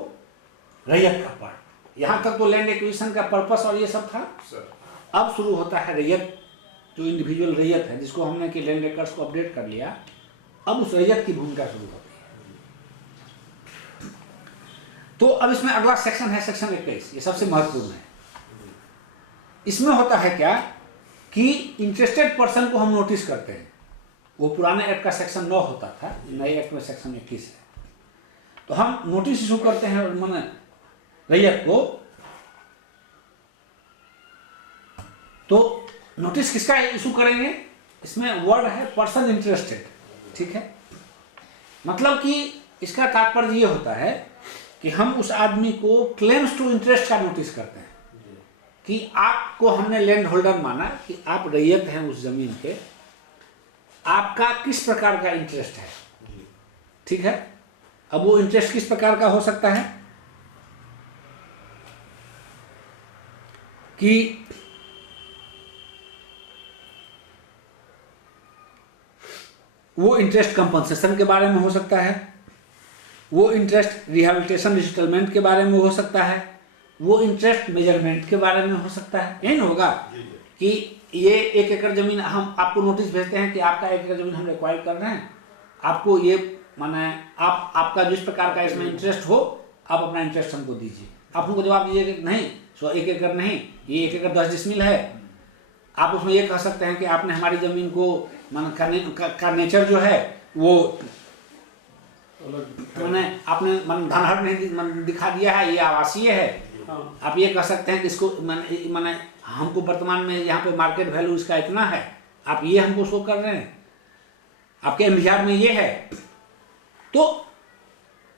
रैयत का पार्ट। यहाँ तक तो लैंड एक्विजिशन का पर्पस और ये सब था। अब शुरू होता है रैयत, जो इंडिविजुअल रैयत है जिसको हमने कि लैंड रिकॉर्ड्स को अपडेट कर लिया। अब उस रैयत की भूमिका शुरू होती है। तो अब इसमें अगला सेक्शन है सेक्शन 21, ये सबसे महत्वपूर्ण है। इसमें होता है क्या कि इंटरेस्टेड पर्सन को हम नोटिस करते हैं। वो पुराने एक्ट का सेक्शन 9 होता था, नए एक्ट में सेक्शन 21 है। तो हम नोटिस इशू करते हैं माने रैयत को। तो नोटिस किसका इशू करेंगे, इसमें वर्ड है पर्सन इंटरेस्टेड, ठीक है। मतलब कि इसका तात्पर्य ये होता है कि हम उस आदमी को क्लेम्स टू इंटरेस्ट का नोटिस करते हैं कि आपको हमने लैंड होल्डर माना कि आप रैयत हैं उस जमीन के, आपका किस प्रकार का इंटरेस्ट है, ठीक है। अब वो इंटरेस्ट किस प्रकार का हो सकता है कि वो इंटरेस्ट कंपनसेशन के बारे में हो सकता है, वो इंटरेस्ट रिहेबिलिटेशन रिसेटलमेंट के बारे में हो सकता है, वो इंटरेस्ट मेजरमेंट के बारे में हो सकता है। यही होगा कि ये 1 एकड़ जमीन हम आपको नोटिस भेजते हैं कि आपका 1 एकड़ जमीन हम एक्वायर कर रहे हैं, आपको ये माने आपका जिस प्रकार का इसमें इंटरेस्ट हो आप अपना इंटरेस्ट हमको दीजिए। आप हमको जवाब दीजिए कि नहीं 1 एकड़ नहीं, ये 1 एकड़ 10 डिसमिल है। आप उसमें ये कह सकते हैं कि आपने हमारी ज़मीन को का नेचर जो है वो मैंने आपने धनहर नहीं दिखा दिया है, ये आवासीय है। आप ये कह सकते हैं कि इसको मैंने हमको वर्तमान में यहाँ पे मार्केट वैल्यू इसका इतना है, आप ये हमको शो कर रहे हैं, आपके एमवीआर में ये है। तो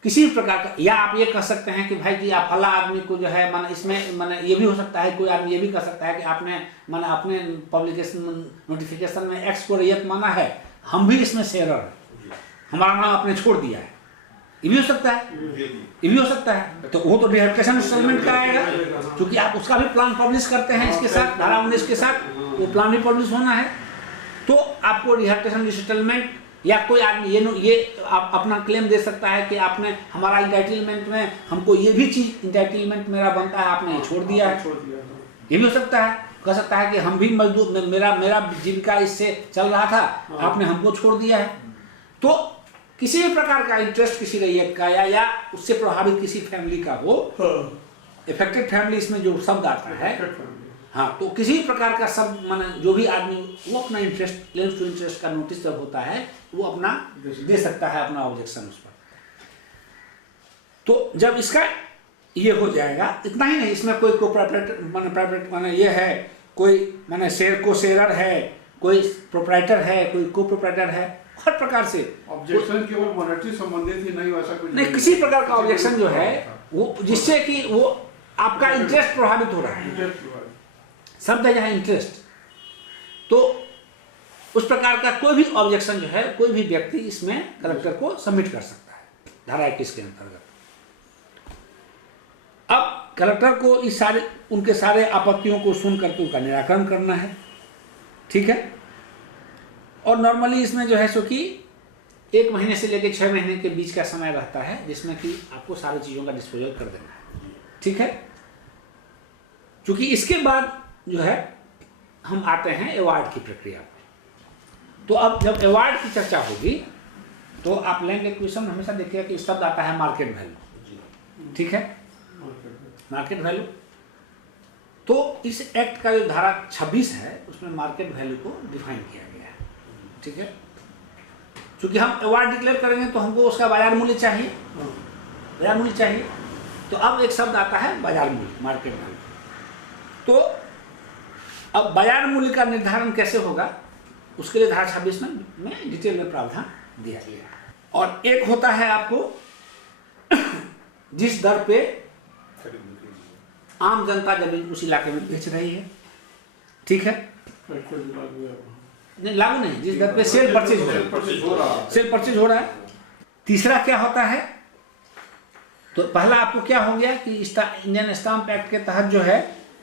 किसी प्रकार का, या आप ये कह सकते हैं कि भाई जी आप फला आदमी को जो है माने इसमें माने ये भी हो सकता है, कोई आदमी ये भी कह सकता है कि आपने माने अपने पब्लिकेशन नोटिफिकेशन में एक्स को रैयत माना है, हम भी इसमें शेयरर है, हमारा नाम आपने छोड़ दिया है। ये भी हो सकता है, ये भी हो सकता है। तो वो तो रिहैबिलिटेशन सेटलमेंट का आएगा, क्योंकि आप उसका भी प्लान पब्लिश करते हैं इसके साथ, धारा 19 के साथ वो प्लान भी पब्लिश होना है। तो आपको रिहैबिलिटेशन सेटलमेंट या कोई आदमी ये आप अपना क्लेम दे सकता है कि आपने हमारा इंटाइटलमेंट में हमको ये भी चीज़ इंटाइटलमेंट मेरा बनता है, आपने ये छोड़ दिया है, ये भी हो सकता है। कह सकता है कि हम भी मजदूर, मेरा जीविका इससे चल रहा था, आपने हमको छोड़ दिया है। तो किसी भी प्रकार का इंटरेस्ट किसी रैयत का या उससे प्रभावित किसी फैमिली का हो, इफेक्टेड फैमिली इसमें जो शब्द आता है, हाँ, तो किसी भी प्रकार का शब्द माने जो भी आदमी वो अपना इंटरेस्ट, क्लेम्स टू इंटरेस्ट का नोटिस जब होता है वो अपना दे सकता है अपना ऑब्जेक्शन उस पर। तो जब इसका ये हो जाएगा, इतना ही नहीं, इसमें कोई प्राइवेट माने ये है, कोई माने को शेयरर है, कोई प्रोप्राइटर है, कोई को प्रोप्राइटर है, हर प्रकार से ऑब्जेक्शन केवल मॉनेटरी संबंधित ही नहीं, वैसा कुछ नहीं, किसी प्रकार का ऑब्जेक्शन जो है वो जिससे कि वो आपका इंटरेस्ट प्रभावित हो रहा है, शब्द है यहाँ इंटरेस्ट। तो उस प्रकार का कोई भी ऑब्जेक्शन जो है कोई भी व्यक्ति इसमें कलेक्टर को सबमिट कर सकता है धारा 21 के अंतर्गत। अब कलेक्टर को इस सारे उनके सारे आपत्तियों को सुन करके उनका निराकरण करना है, ठीक है। और नॉर्मली इसमें जो है सो कि 1 महीने से लेकर 6 महीने के बीच का समय रहता है जिसमें कि आपको सारी चीज़ों का डिस्पोजल कर देना है, ठीक है। क्योंकि इसके बाद जो है हम आते हैं अवार्ड की प्रक्रिया में। तो अब जब अवार्ड की चर्चा होगी तो आप लैंड एक्विजिशन हमेशा देखिएगा कि शब्द आता है मार्केट वैल्यू, ठीक है, मार्केट वैल्यू। तो इस एक्ट का जो धारा 26 है उसमें मार्केट वैल्यू को डिफाइन किया गया है, ठीक है। क्योंकि हम अवार्ड डिक्लेयर करेंगे तो हमको उसका बाजार मूल्य चाहिए, बाजार मूल्य चाहिए। तो अब एक शब्द आता है बाजार मूल्य, मार्केट वैल्यू। तो अब बाजार मूल्य का निर्धारण कैसे होगा उसके लिए धारा 26 में डिटेल में प्रावधान दिया गया है। और एक होता है आपको जिस दर पे आम जनता जमीन उस इलाके में बेच रही है, ठीक है, नहीं लागू नहीं, जिस दर पे सेल परचेज हो रहा है, सेल परचेज हो रहा है। तीसरा क्या होता है, तो पहला आपको क्या हो गया कि इंडियन स्टाम्प एक्ट के तहत जो है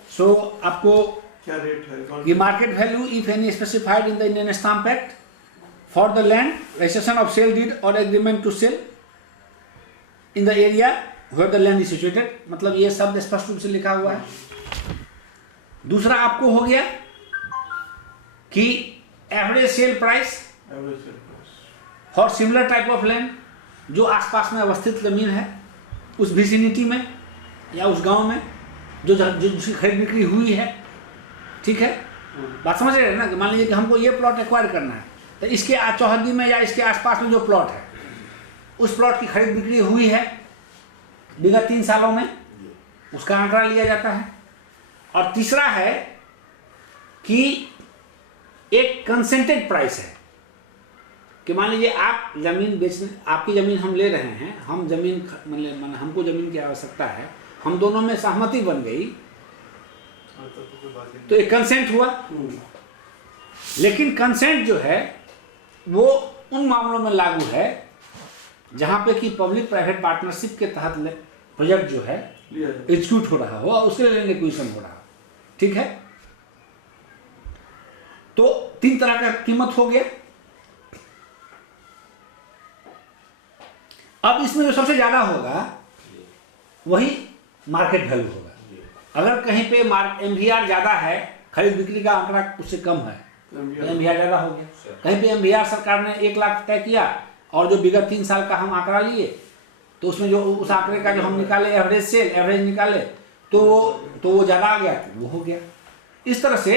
सो आपको क्या रेट है, ये market value if any specified in the Indian Stamp Act for the land registration of sale deed और agreement to sale in the area where the land is situated, मतलब ये शब्द स्पष्ट रूप से लिखा हुआ है। दूसरा आपको हो गया कि average sale price for similar type of land, जो आसपास में अवस्थित जमीन है उस विसिनिटी में या उस गांव में जो जिसकी खरीद बिक्री हुई है, ठीक है, बात समझ रहे हैं ना। कि मान लीजिए कि हमको ये प्लॉट एक्वायर करना है, तो इसके चौहद्दी में या इसके आसपास में जो प्लॉट है उस प्लॉट की खरीद बिक्री हुई है विगत 3 सालों में, उसका आंकड़ा लिया जाता है। और तीसरा है कि एक कंसेंटेड प्राइस है कि मान लीजिए आप जमीन बेचने, आपकी जमीन हम ले रहे हैं, हम जमीन मतलब हमको जमीन की आवश्यकता है, हम दोनों में सहमति बन गई तो एक कंसेंट हुआ। लेकिन कंसेंट जो है वो उन मामलों में लागू है जहां पे कि पब्लिक प्राइवेट पार्टनरशिप के तहत प्रोजेक्ट जो है एग्जीक्यूट हो रहा हो, उसके लिए लैंड एक्विजिशन हो रहा हो, ठीक है। तो 3 तरह का कीमत हो गया। अब इसमें जो सबसे ज्यादा होगा वही मार्केट वैल्यू होगा। अगर कहीं पे एमवीआर ज्यादा है, खरीद बिक्री का आंकड़ा उससे कम है, एमवीआर ज्यादा हो गया। कहीं पे एमवीआर सरकार ने 1 लाख तय किया और जो विगत 3 साल का हम आंकड़ा लिए तो उसमें जो उस आंकड़े का जो हम निकाले एवरेज सेल, एवरेज निकाले तो वो ज्यादा आ गया, तो वो हो गया। इस तरह से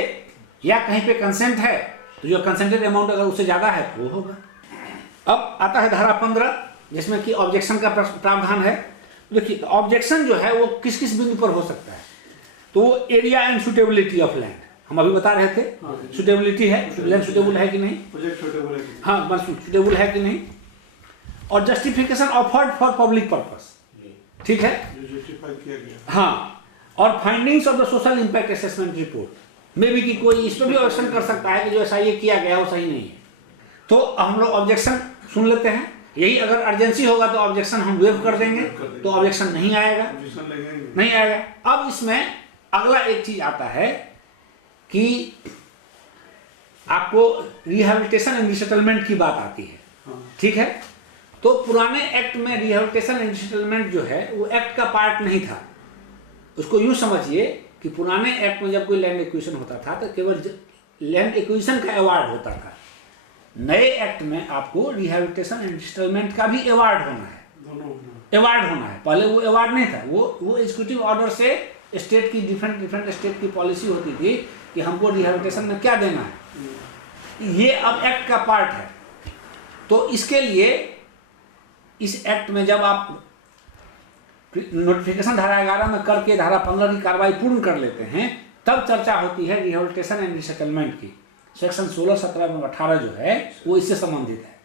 या कहीं पे कंसेंट है तो जो कंसेंटेड अमाउंट अगर उससे ज्यादा है तो वो होगा। अब आता है धारा 15 जिसमें कि ऑब्जेक्शन का प्रावधान है। देखिए ऑब्जेक्शन जो है वो किस किस बिंदु पर हो सकता है, तो वो area and suitability of land हम अभी बता रहे थे, सुटेबिलिटी है, लैंड सुटेबल है कि नहीं, प्रोजेक्ट सुटेबल है कि नहीं, हाँ सुटेबल है कि नहीं, और justification offered for public purpose, ठीक है, जो जस्टिफाई किया गया, हाँ, और findings of the social impact assessment report में भी कि कोई इस पर भी ऑब्जेक्शन कर सकता है कि जो ऐसा ये किया गया वो सही नहीं है। तो हम लोग ऑब्जेक्शन सुन लेते हैं। यही अगर अर्जेंसी होगा तो ऑब्जेक्शन हम वेव कर देंगे, तो ऑब्जेक्शन नहीं आएगा, पोजीशन लगेंगे नहीं आएगा। अब इसमें अगला एक चीज आता है कि आपको रिहैबिलिटेशन एंड रिसेटलमेंट की बात आती है, हाँ। ठीक है। तो पुराने एक्ट में रिहैबिलिटेशन एंड रिसेटलमेंट जो है वो एक्ट का पार्ट नहीं था। उसको यूं समझिए कि पुराने एक्ट में जब कोई लैंड एक्विजिशन होता था तो केवल लैंड एक्विजिशन का अवार्ड होता था। नए एक्ट में आपको रिहैबिलिटेशन एंड रिसेटलमेंट का भी अवार्ड होना है, दोनों अवार्ड होना है। पहले वो अवार्ड नहीं था, वो एग्जीक्यूटिव ऑर्डर से स्टेट की डिफरेंट स्टेट की पॉलिसी होती थी कि हमको रिहैबिलिटेशन में क्या देना है। ये अब एक्ट का पार्ट है। तो इसके लिए इस एक्ट में जब आप नोटिफिकेशन धारा 11 में करके धारा 15 की कार्रवाई पूर्ण कर लेते हैं, तब चर्चा होती है रिहैबिलिटेशन एंड रिसेटलमेंट की। सेक्शन 16, 17 में 18 जो है वो इससे संबंधित है।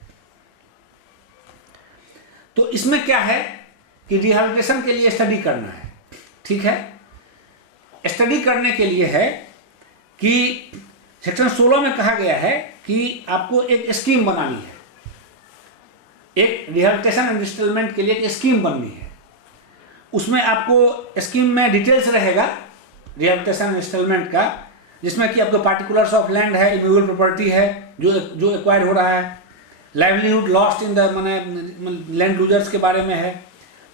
तो इसमें क्या है कि रिहैबिलिटेशन के लिए स्टडी करना है, ठीक है। स्टडी करने के लिए है कि सेक्शन 16 में कहा गया है कि आपको एक स्कीम बनानी है, एक रिहैबिलिटेशन एंड रिसेटलमेंट के लिए एक स्कीम बननी है। उसमें आपको स्कीम में डिटेल्स रहेगा रिहैबिलिटेशन एंड रिसेटलमेंट का, जिसमें कि आपको पार्टिकुलर्स ऑफ लैंड है, इमूवेबल प्रॉपर्टी है जो एक्वायर हो रहा है, लाइवलीहुड लॉस्ट इन द माने लैंड लूजर्स के बारे में है,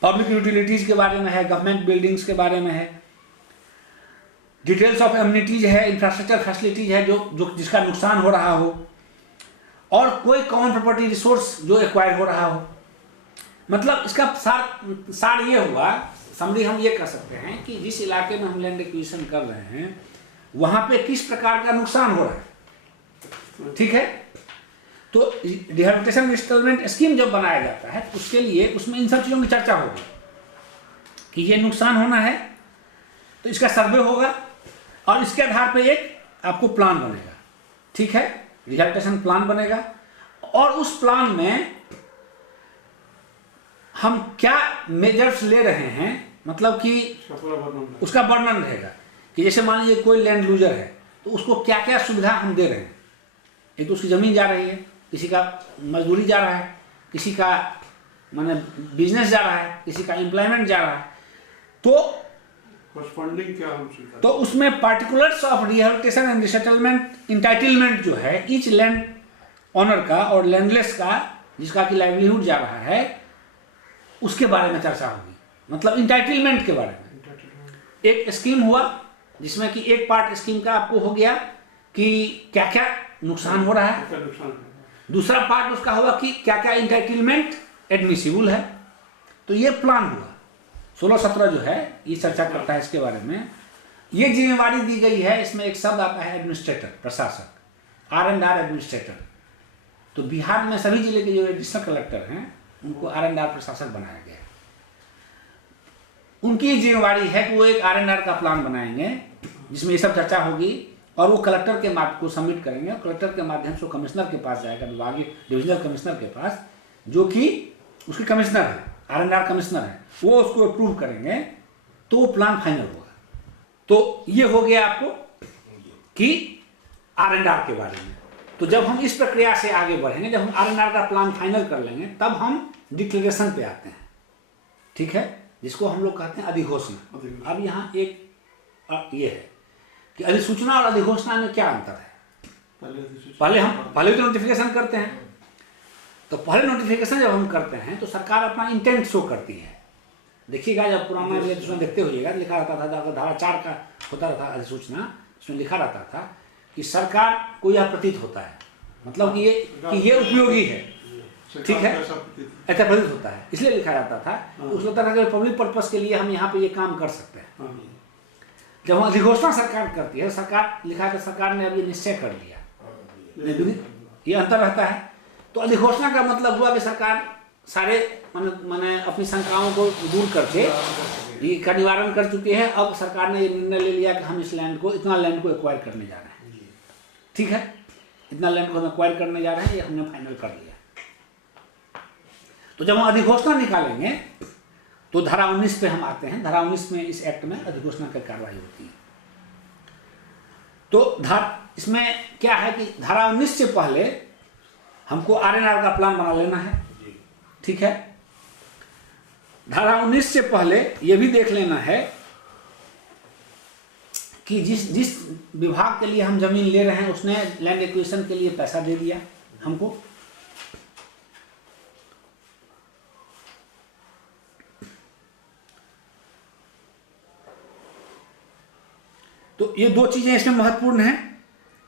पब्लिक यूटिलिटीज़ के बारे में है, गवर्नमेंट बिल्डिंग्स के बारे में है, डिटेल्स ऑफ एमिनिटीज है, इंफ्रास्ट्रक्चर फैसिलिटीज है जो जिसका नुकसान हो रहा हो, और कोई कॉमन प्रॉपर्टी रिसोर्स जो एक्वायर हो रहा हो। मतलब इसका सार ये हुआ, समरी हम ये कह सकते हैं कि जिस इलाके में हम लैंड एक्विजिशन कर रहे हैं वहां पे किस प्रकार का नुकसान हो रहा है, ठीक है। तो रिहैबिलिटेशन रिसेटलमेंट स्कीम जब बनाया जाता है उसके लिए उसमें इन सब चीज़ों की चर्चा होगी कि ये नुकसान होना है, तो इसका सर्वे होगा और इसके आधार पे एक आपको प्लान बनेगा, ठीक है, रिहैबिलिटेशन प्लान बनेगा। और उस प्लान में हम क्या मेजर्स ले रहे हैं, मतलब कि उसका वर्णन रहेगा कि जैसे मान लीजिए कोई लैंड लूजर है तो उसको क्या क्या सुविधा हम दे रहे हैं। एक तो उसकी ज़मीन जा रही है, किसी का मजदूरी जा रहा है, किसी का माने बिजनेस जा रहा है, किसी का एम्प्लॉयमेंट जा रहा है। फंडिंग क्या हम स्वीकार, तो उसमें particulars of rehabilitation and resettlement entitlement जो है ईच लैंड ऑनर का और लैंडलेस का जिसका कि लाइवलीहुड जा रहा है उसके बारे में चर्चा होगी, मतलब इंटाइटलमेंट के बारे में। एक स्कीम हुआ जिसमें कि एक पार्ट स्कीम का आपको हो गया कि क्या क्या नुकसान हो रहा है, दूसरा पार्ट उसका हुआ कि क्या क्या इंटाइटलमेंट एडमिसिबल है। तो ये प्लान हुआ। 16-17 जो है ये चर्चा करता है इसके बारे में। ये जिम्मेवारी दी गई है, इसमें एक शब्द आता है एडमिनिस्ट्रेटर, प्रशासक, R&R एडमिनिस्ट्रेटर। तो बिहार में सभी जिले के जो एडिशनल कलेक्टर हैं उनको R&R प्रशासक बनाया गया है। उनकी जिम्मेवारी है कि वो एक R&R का प्लान बनाएंगे जिसमें ये सब चर्चा होगी और वो कलेक्टर के माध्यम को सबमिट करेंगे। कलेक्टर के माध्यम से कमिश्नर के पास जाएगा, विभागीय डिविजनल कमिश्नर के पास, जो कि उसके कमिश्नर है, R&R कमिश्नर है, वो उसको अप्रूव करेंगे तो वो प्लान फाइनल होगा। तो ये हो गया आपको कि R&R के बारे में। तो जब हम इस प्रक्रिया से आगे बढ़ेंगे, जब हम R&R का प्लान फाइनल कर लेंगे, तब हम डिक्लेरेशन पे आते हैं, ठीक है, जिसको हम लोग कहते हैं अधिघोषणा। अब यहाँ एक ये है कि अधिसूचना और अधिघोषणा में क्या अंतर है। पहले तो नोटिफिकेशन करते हैं, तो पहले नोटिफिकेशन जब हम करते हैं तो सरकार अपना इंटेंट शो करती है। देखिएगा जब पुराना अधिसूचना देखते होइएगा, लिखा रहता था, अगर धारा 4 का होता था अधिसूचना, उसमें लिखा रहता था कि सरकार को यह प्रतीत होता है, मतलब कि ये उपयोगी है, ठीक है, ऐसा प्रतीत होता है, इसलिए लिखा जाता था। तो उसको लगता था कि पब्लिक पर्पस के लिए हम यहाँ पे ये काम कर सकते हैं। जब हम अधिघोषणा सरकार करती है, सरकार लिखा कि सरकार ने अब ये निश्चय कर लिया, ये अंतर रहता है। तो अधिघोषणा का मतलब हुआ कि सरकार सारे माने अपनी शंकाओं को दूर करके का निवारण कर चुकी है। अब सरकार ने ये निर्णय ले लिया कि हम इस लैंड को, इतना लैंड को एक्वायर करने जा रहे हैं, ठीक है, इतना लैंड को हम एक्वायर करने जा रहे हैं, ये हमने फाइनल कर लिया। तो जब हम अधिघोषणा निकालेंगे तो धारा 19 पे हम आते हैं। धारा 19 में इस एक्ट में अधिघोषणा की कार्रवाई होती है। तो इसमें क्या है कि धारा 19 से पहले हमको R&R का प्लान बना लेना है, ठीक है। धारा 19 से पहले यह भी देख लेना है कि जिस विभाग के लिए हम जमीन ले रहे हैं उसने लैंड एक्विजिशन के लिए पैसा दे दिया हमको, तो ये दो चीजें इसमें महत्वपूर्ण हैं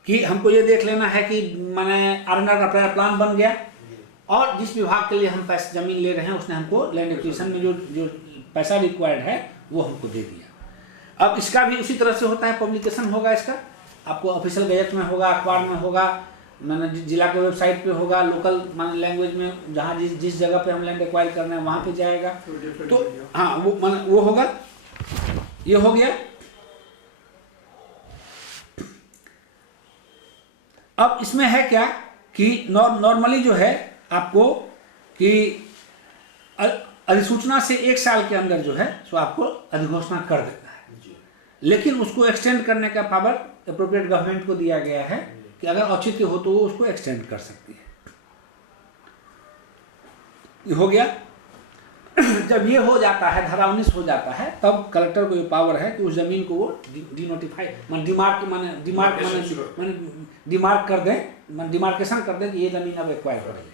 कि हमको ये देख लेना है कि माने आर&आर का प्लान बन गया और जिस विभाग के लिए हम पैसा जमीन ले रहे हैं उसने हमको लैंड एक्विजिशन में जो पैसा रिक्वायर्ड है वो हमको दे दिया। अब इसका भी उसी तरह से होता है, पब्लिकेशन होगा इसका, आपको ऑफिशियल गैजेट में होगा, अखबार में होगा, मैंने जिला के वेबसाइट पे होगा, लोकल माने लैंग्वेज में जहाँ जिस जगह पे हम लैंड एक्वायर कर रहे हैं वहाँ पे जाएगा। तो हाँ वो होगा, ये हो गया। अब इसमें है क्या कि नॉर्मली जो है आपको कि अधिसूचना से 1 साल के अंदर जो है सो आपको अधिघोषणा कर देता है, लेकिन उसको एक्सटेंड करने का पावर एप्रोप्रिएट गवर्नमेंट को दिया गया है कि अगर औचित्य हो तो वो उसको एक्सटेंड कर सकती है। ये हो गया। जब ये हो जाता है, धारा 19 हो जाता है, तब कलेक्टर को ये पावर है कि उस जमीन को वो डिनोटिफाई डिमार्क कर दें, डिमार्केशन कर दें कि ये जमीन अब एक्वायर हो रही है।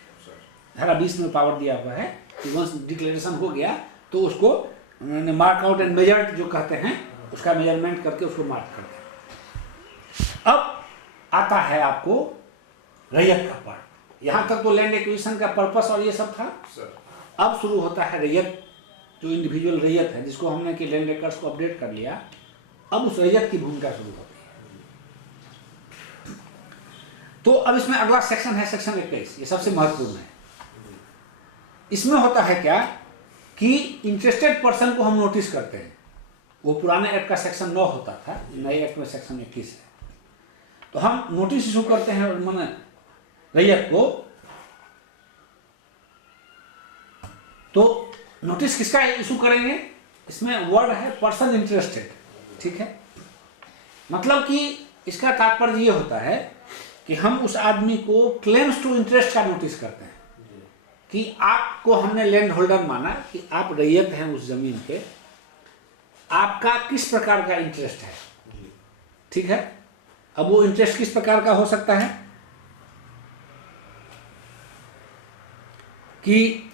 धारा 20 में पावर दिया हुआ है कि वंस डिक्लेरेशन हो गया तो उसको मार्क आउट एंड मेजर्ड जो कहते हैं उसका मेजरमेंट करके उसको मार्क कर दें। अब आता है आपको रैयत का पार्ट। यहाँ तक तो लैंड एक्विजिशन का पर्पस और ये सब था। अब शुरू होता है रैयत, जो इंडिविजुअल रैयत है जिसको हमने कि लैंड रिकॉर्ड्स को अपडेट कर लिया। अब उस रैयत की भूमिका शुरू होती है। तो अब इसमें अगला सेक्शन है सेक्शन 21, ये सबसे महत्वपूर्ण है। इसमें होता है क्या कि इंटरेस्टेड पर्सन को हम नोटिस करते हैं। वो पुराने एक्ट का सेक्शन 9 होता था, नए एक्ट में सेक्शन 21 है। तो हम नोटिस इशू करते हैं माने रैयत को। तो नोटिस किसका इशू करेंगे? इसमें वर्ड है पर्सन इंटरेस्टेड, ठीक है। मतलब कि इसका तात्पर्य ये होता है कि हम उस आदमी को क्लेम्स टू इंटरेस्ट का नोटिस करते हैं कि आपको हमने लैंड होल्डर माना कि आप रैयत हैं उस जमीन के, आपका किस प्रकार का इंटरेस्ट है, ठीक है। अब वो इंटरेस्ट किस प्रकार का हो सकता है कि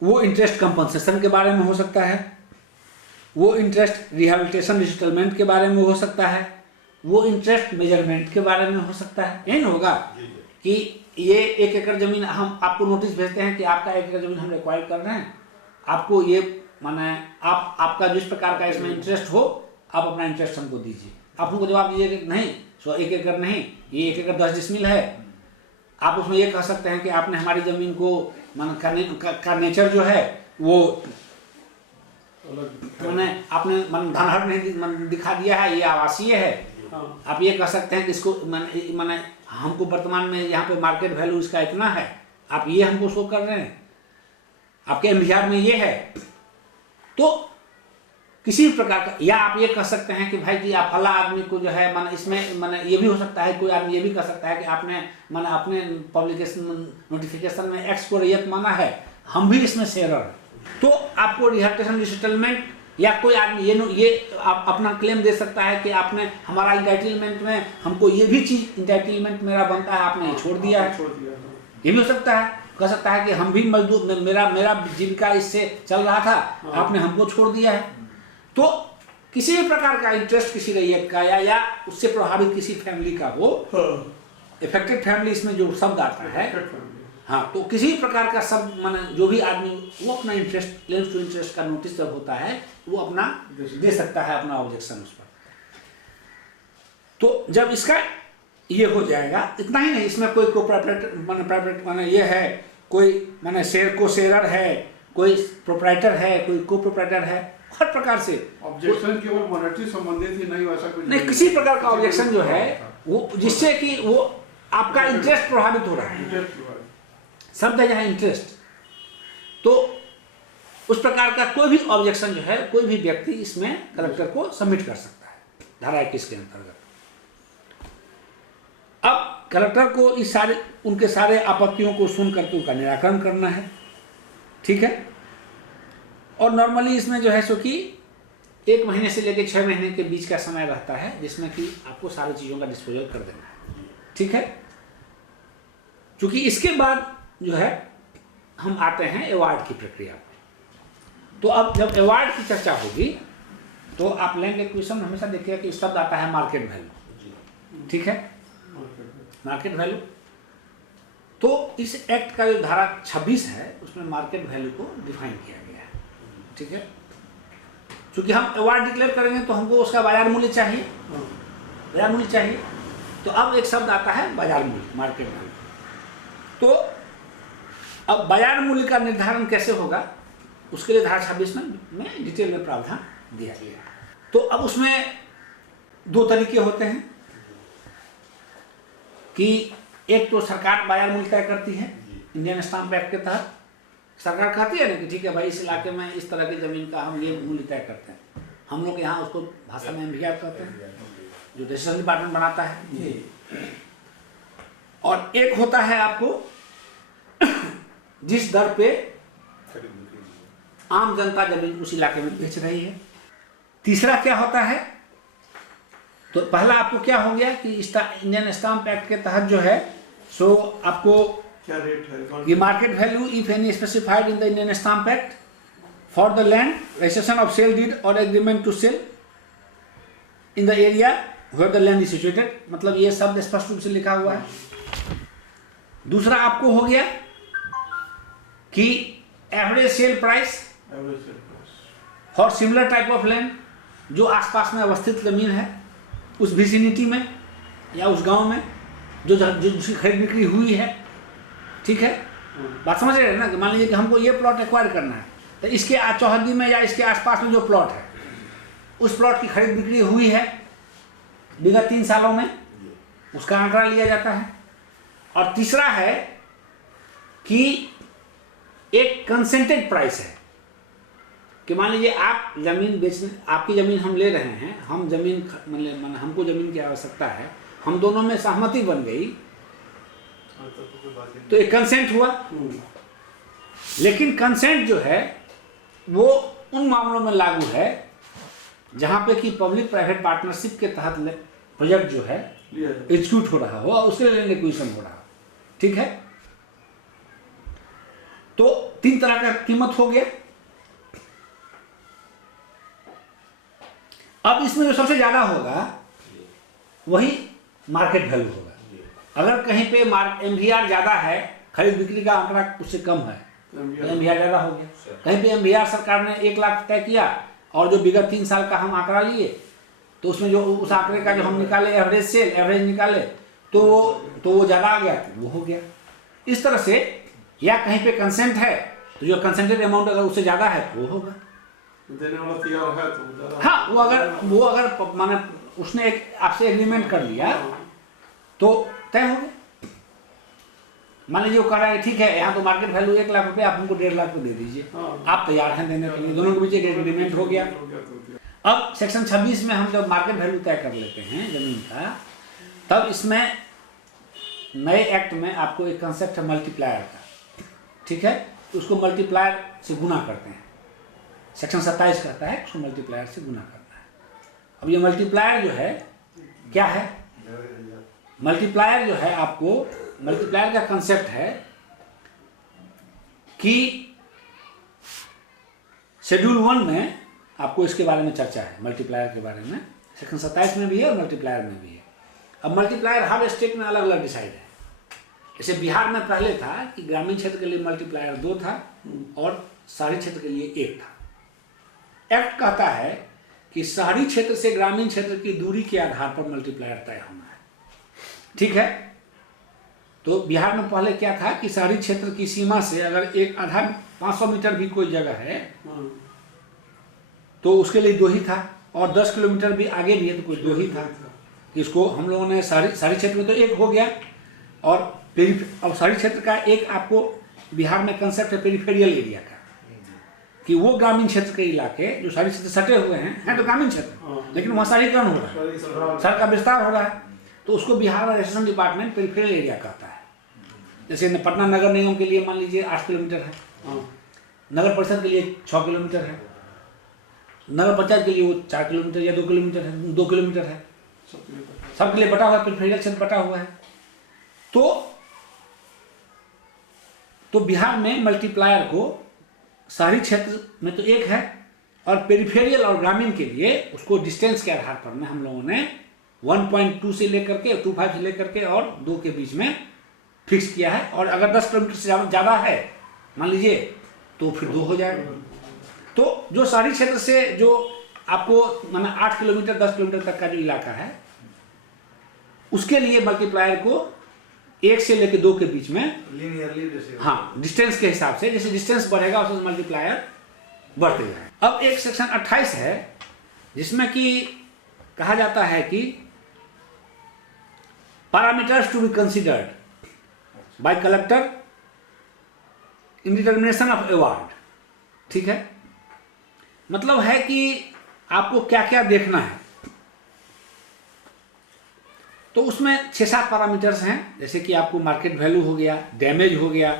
वो इंटरेस्ट कंपनसेशन के बारे में हो सकता है, वो इंटरेस्ट रिहैबिलिटेशन रिसेटलमेंट के बारे में हो सकता है, वो इंटरेस्ट मेजरमेंट के बारे में हो सकता है। यही होगा कि ये 1 एकड़ जमीन हम आपको नोटिस भेजते हैं कि आपका 1 एकड़ जमीन हम रिक्वायर कर रहे हैं, आपको ये माने आपका जिस प्रकार का इसमें इंटरेस्ट हो आप अपना इंटरेस्ट हमको दीजिए। आप हमको जवाब दीजिए कि नहीं 1 एकड़ नहीं, ये 1 एकड़ 10 डिसमिल है। आप उसमें ये कह सकते हैं कि आपने हमारी जमीन को का नेचर जो है वो मैंने आपने धनहर नहीं दिखा दिया है, ये आवासीय है। आप ये कह सकते हैं कि इसको मैंने हमको वर्तमान में यहाँ पे मार्केट वैल्यू इसका इतना है, आप ये हमको शो कर रहे हैं, आपके एमवीआर में ये है। तो किसी भी प्रकार का, या आप ये कह सकते हैं कि भाई जी आप फला आदमी को जो है माने इसमें माने ये भी हो सकता है, कोई आदमी ये भी कह सकता है कि आपने माने अपने पब्लिकेशन नोटिफिकेशन में एक्स को रैयत माना है, हम भी इसमें शेयर है। तो आपको रिहैबिलिटेशन रिसेटलमेंट या कोई आदमी ये आप अपना क्लेम दे सकता है कि आपने हमारा इंटाइटलमेंट में हमको ये भी चीज इंटाइटलमेंट मेरा बनता है, आपने ये छोड़ दिया है। ये भी हो सकता है, कह सकता है कि हम भी मजदूर मेरा जीविका इससे चल रहा था, आपने हमको छोड़ दिया है। तो किसी भी प्रकार का इंटरेस्ट किसी रैयत का या उससे प्रभावित किसी फैमिली का हो, इफेक्टेड फैमिली इसमें जो शब्द आता है, हाँ, तो किसी प्रकार का शब्द माने जो भी आदमी वो अपना इंटरेस्ट क्लेम्स टू इंटरेस्ट का नोटिस जब होता है वो अपना दे सकता है अपना ऑब्जेक्शन उस पर। तो जब इसका ये हो जाएगा, इतना ही नहीं, इसमें कोई प्राइवेट माने ये है, कोई माने शेयरर है, कोई प्रोप्राइटर है, कोई को प्रोप्राइटर है, हर प्रकार से ऑब्जेक्शन केवल मॉनेटरी संबंधित ही नहीं, वैसा कुछ नहीं, किसी प्रकार का ऑब्जेक्शन जो है वो जिससे कि वो आपका इंटरेस्ट प्रभावित हो रहा है, शब्द है यहाँ इंटरेस्ट। तो उस प्रकार का कोई भी ऑब्जेक्शन जो है कोई भी व्यक्ति इसमें कलेक्टर को सबमिट कर सकता है धारा 21 के अंतर्गत। अब कलेक्टर को इस सारे उनके सारे आपत्तियों को सुन करके उनका निराकरण करना है, ठीक है। और नॉर्मली इसमें जो है सो कि 1 महीने से लेकर 6 महीने के बीच का समय रहता है, जिसमें कि आपको सारी चीज़ों का डिस्पोजल कर देना है, ठीक है। क्योंकि इसके बाद जो है हम आते हैं अवार्ड की प्रक्रिया में। तो अब जब अवार्ड की चर्चा होगी तो आप लैंड एक्विजिशन में हमेशा देखिएगा कि शब्द आता है मार्केट वैल्यू, ठीक है, मार्केट वैल्यू। तो इस एक्ट का जो धारा 26 है उसमें मार्केट वैल्यू को डिफाइन किया गया है, ठीक है। क्योंकि हम अवार्ड डिक्लेयर करेंगे तो हमको उसका बाजार मूल्य चाहिए, बाजार मूल्य चाहिए। तो अब एक शब्द आता है बाजार मूल्य, मार्केट वैल्यू। तो अब बाजार मूल्य का निर्धारण कैसे होगा उसके लिए धारा 26 में डिटेल में प्रावधान दिया गया है। तो अब उसमें 2 तरीके होते हैं कि एक तो सरकार बाजार मूल्य तय करती है इंडियन स्टाम्प एक्ट के तहत। सरकार कहती है ना कि ठीक है भाई, इस इलाके में इस तरह की जमीन का हम ये मूल्य तय करते हैं। हम लोग यहाँ उसको भाषा में MVR कहते हैं, जो रजिस्ट्रेशन डिपार्टमेंट बनाता है। और एक होता है आपको जिस दर पे आम जनता जमीन उस इलाके में बेच रही है। तीसरा क्या होता है, तो पहला आपको क्या हो गया कि इंडियन स्टाम्प एक्ट के तहत जो है सो आपको क्या रेट है, ये market value if any specified in the Indian Stamp Act for the land registration of sale deed और agreement to sale in the area where the land is situated, मतलब ये शब्द स्पष्ट रूप से लिखा हुआ है। दूसरा आपको हो गया कि average sale price for similar type of land, जो आसपास में अवस्थित जमीन है उस विसिनिटी में या उस गांव में जो जिसकी खरीद बिक्री हुई है, ठीक है। बात समझ रहे हैं ना, कि मान लीजिए कि हमको ये प्लॉट एक्वायर करना है, तो इसके चौहद्दी में या इसके आसपास में जो प्लॉट है उस प्लॉट की खरीद बिक्री हुई है विगत 3 सालों में, उसका आंकड़ा लिया जाता है। और तीसरा है कि एक कंसेंटेड प्राइस है कि मान लीजिए आप जमीन बेचने, आपकी जमीन हम ले रहे हैं, हम जमीन मतलब हमको जमीन की आवश्यकता है, हम दोनों में सहमति बन गई तो एक कंसेंट हुआ। लेकिन कंसेंट जो है वो उन मामलों में लागू है जहां पे कि पब्लिक प्राइवेट पार्टनरशिप के तहत प्रोजेक्ट जो है एग्जीक्यूट हो रहा हो, उसके लिए लैंड एक्विजिशन हो रहा हो, ठीक है। तो 3 तरह का कीमत हो गया। अब इसमें जो सबसे ज्यादा होगा वही मार्केट वैल्यू होगा। अगर कहीं पे MVR ज्यादा है, खरीद बिक्री का आंकड़ा उससे कम है, MVR ज्यादा हो गया। कहीं पे MVR सरकार ने 1 लाख तय किया और जो विगत 3 साल का हम आंकड़ा लिए तो उसमें जो उस आंकड़े का जो हम निकाले एवरेज सेल, एवरेज निकाले तो वो ज्यादा आ गया, तो वो हो गया। इस तरह से या कहीं पे कंसेंट है तो जो कंसेंटेड अमाउंट अगर उससे ज्यादा है तो वो होगा, देने वाला तैयार है तो हाँ। वो अगर माने उसने एक आपसे एग्रीमेंट कर लिया तो तय हो गया। मान लीजिए वो कह रहा है ठीक है यहाँ तो मार्केट वैल्यू 1 लाख रुपए, आप हमको 1.5 लाख पे दे दीजिए, आप तैयार हैं देने के लिए, दोनों के बीच एक एग्रीमेंट हो गया। अब सेक्शन 26 में हम जब मार्केट वैल्यू तय कर लेते हैं जमीन का, तब इसमें नए एक्ट में आपको एक कंसेप्ट है मल्टीप्लायर का, ठीक है। तो उसको मल्टीप्लायर से गुना करते हैं, सेक्शन 27 कहता है उसको मल्टीप्लायर से गुना करना है। अब ये मल्टीप्लायर जो है क्या है, मल्टीप्लायर जो है आपको, मल्टीप्लायर का कंसेप्ट है कि शेड्यूल 1 में आपको इसके बारे में चर्चा है, मल्टीप्लायर के बारे में सेक्शन 27 में भी है और मल्टीप्लायर में भी है। अब मल्टीप्लायर हर स्टेट में अलग अलग डिसाइड है। जैसे बिहार में पहले था कि ग्रामीण क्षेत्र के लिए मल्टीप्लायर 2 था और शहरी क्षेत्र के लिए 1 था। एक्ट कहता है कि शहरी क्षेत्र से ग्रामीण क्षेत्र की दूरी के आधार पर मल्टीप्लायर तय होना है, ठीक है। तो बिहार में पहले क्या था कि शहरी क्षेत्र की सीमा से अगर एक आधा 500 मीटर भी कोई जगह है तो उसके लिए 2 ही था, और 10 किलोमीटर भी आगे भी है तो कोई 2 ही था। इसको हम लोगों ने शहरी क्षेत्र में तो 1 हो गया, और अब शहरी क्षेत्र का एक आपको बिहार में कंसेप्ट है पेरिफेरियल एरिया का, कि वो ग्रामीण क्षेत्र के इलाके जो शहरी क्षेत्र सटे हुए हैं तो ग्रामीण क्षेत्र, लेकिन वहाँ शहरीकरण हो रहा है, शहर का विस्तार हो रहा है, तो तो उसको Bihar registration department peripheral area कहता है। जैसे पटना नगर निगम के लिए मान लीजिए 8 किलोमीटर है, नगर परिषद के लिए 6 किलोमीटर है, नगर पंचायत के लिए वो 4 किलोमीटर या 2 किलोमीटर है, 2 किलोमीटर है, सबके लिए बटा हुआ है, पेरिफेरल क्षेत्र बटा हुआ है। तो बिहार में मल्टीप्लायर को शहरी क्षेत्र में तो 1 है, और पेरिफेरियल और ग्रामीण के लिए उसको डिस्टेंस के आधार पर में हम लोगों ने 1.2 से लेकर के 25 से लेकर के और 2 के बीच में फिक्स किया है। और अगर 10 किलोमीटर से ज़्यादा है मान लीजिए तो फिर 2 हो जाएगा। तो जो शहरी क्षेत्र से जो आपको माना 8 किलोमीटर 10 किलोमीटर तक का जो इलाका है उसके लिए मल्टीप्लायर को 1 से लेकर 2 के बीच में हाँ डिस्टेंस के हिसाब से, जैसे डिस्टेंस बढ़ेगा उससे मल्टीप्लायर बढ़ते जाए। अब एक सेक्शन 28 है जिसमें कि कहा जाता है कि parameters to be considered by collector in determination of award. ठीक है, मतलब है कि आपको क्या क्या देखना है। तो उसमें 6-7 पैरामीटर्स हैं, जैसे कि आपको मार्केट वैल्यू हो गया, डैमेज हो गया,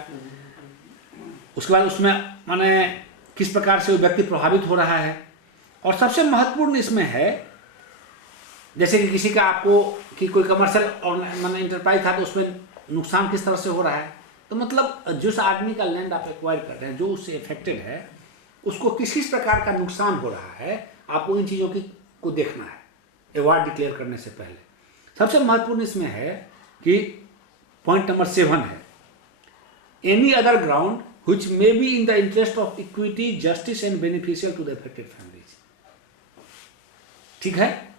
उसके बाद उसमें माने किस प्रकार से वो व्यक्ति प्रभावित हो रहा है, और सबसे महत्वपूर्ण इसमें है जैसे कि किसी का आपको कि कोई कमर्शियल और माने इंटरप्राइज था तो उसमें नुकसान किस तरह से हो रहा है। तो मतलब जिस आदमी का लैंड आप एक्वायर कर रहे हैं, जो उससे इफेक्टेड है, उसको किस किस प्रकार का नुकसान हो रहा है, आपको इन चीज़ों को देखना है अवार्ड डिक्लेयर करने से पहले। सबसे महत्वपूर्ण इसमें है कि पॉइंट नंबर 7 है, any other ground which may be in the interest of equity, justice and beneficial to the affected families। ठीक है,